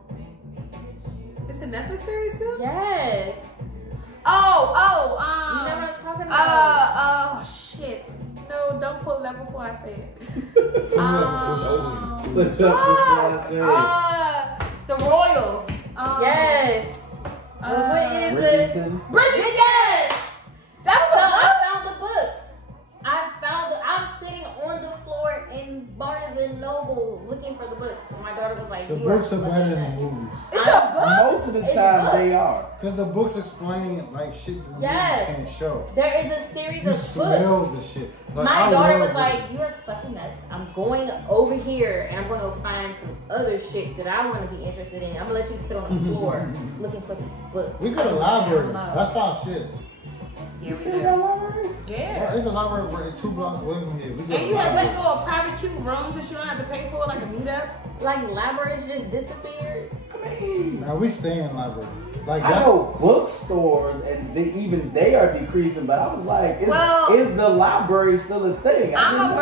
It's a Netflix series too. Yes. You know You know what I'm talking about? oh shit. No, don't pull it up before I say it. The Royals. Yes. What is it? Bridgerton. Bridgerton. That's so I found the books. I'm sitting on the floor in Barnes and Noble looking for the books. And my daughter was like, The "You books are are better than looking the at-" movies. It's a book. Most of the It's time books. they are. Because the books explain like shit that the Yes. movies can't show. There is a series You of smell books. the shit. Like, My I daughter love was like, "You're fucking nuts. I'm going over here and I'm going to find some other shit that I want to be interested in. I'm going to let you sit on the floor looking for these books." we go to libraries. That's our shit. Yeah, we Still do. got libraries? Yeah. There's a library right 2 blocks away from here. We go And to you have libraries. little private cute rooms that you don't have to pay for, like a meetup. Like libraries just disappeared. I mean, Now we stay in libraries. Like I that's know bookstores and they are decreasing, but I was like, Well- is the library still a thing? I'm a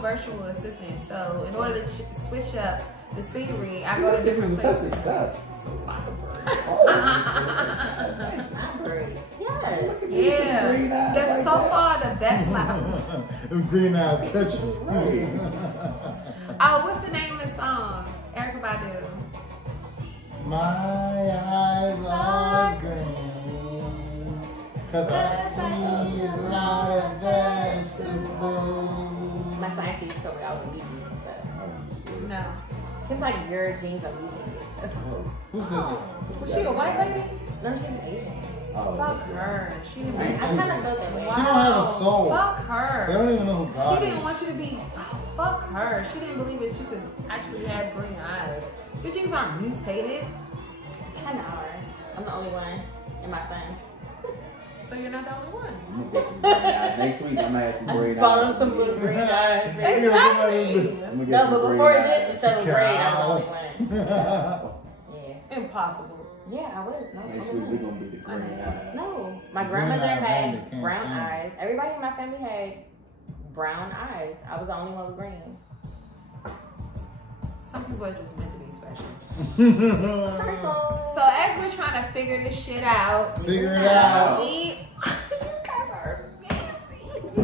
virtual assistant, so in order to switch up the scenery, I go to different such a places. stuff. It's a library. Libraries. Yes. Yeah, Green eyes that's like so that. far the best library. green eyes catch you. Right. Oh, what's the name of the song? Erykah Badu. My eyes are green, 'cause I see a lot of vegetables. My science teacher told me I was a vegan, so No. she was like, "Your genes are losing you." Who said that? Was she a white lady? No, she was Asian. Oh, Fuck her. She didn't. I kind of felt that way. She don't have a soul. Fuck They her. don't even know who God She didn't is. want you to be. Oh, fuck her. She didn't believe that you could actually have green eyes. Your genes aren't mutated, Kind of are. I'm the only one, and my son. so you're not the only one. I'm gonna get some green eyes. Next week I'm gonna have some I green eyes. spawned some little green eyes. Exactly. I'm gonna get No, some but green before eyes. this, it's so great. I'm the only one. Yeah. Impossible. Yeah, I was. No, Next week we're gonna be the green eye. No, my Green grandmother eye had bandit can't brown stand eyes. Everybody in my family had brown eyes. I was the only one with green. Some people are just meant to be special. Purple. So as we're trying to figure this shit out, Figure it out. you guys are amazing.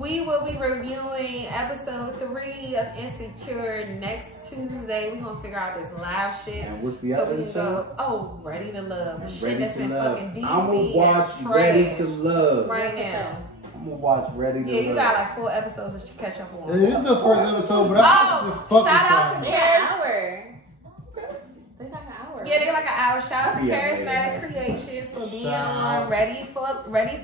We will be reviewing episode 3 of Insecure next Tuesday. We're gonna figure out this live shit. And what's the so other we can show? go, Ready to Love. The shit Ready that's to been Love. fucking DC. I'm gonna watch is Ready trash to Love. right now. I'm gonna watch Ready to Yeah, Love. you got like 4 episodes that you catch up on. It is the first episode, but I'm Oh, shout out to They got an hour. They got an hour. Yeah, they like an hour. Shout out to Yeah, Charismatic yeah. Creations for being Shout on out. Ready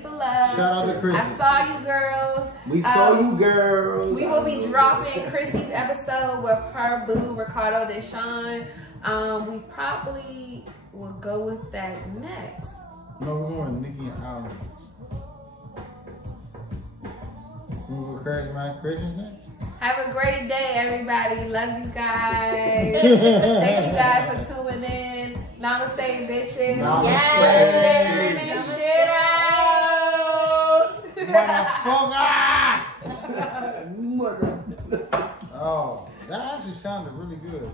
to Love. Shout out to Chrissy. I saw you girls. We saw you girls. We will be dropping Chrissy's episode with her boo Ricardo Deshawn. We probably will go with that next. No, we're going with Nikki and Alan. We'll encourage my Christians next. Have a great day, everybody. Love you guys. Thank you guys for tuning in. Namaste, bitches. Namaste. Yes, figuring this shit out. Motherfucker! Oh, that actually sounded really good.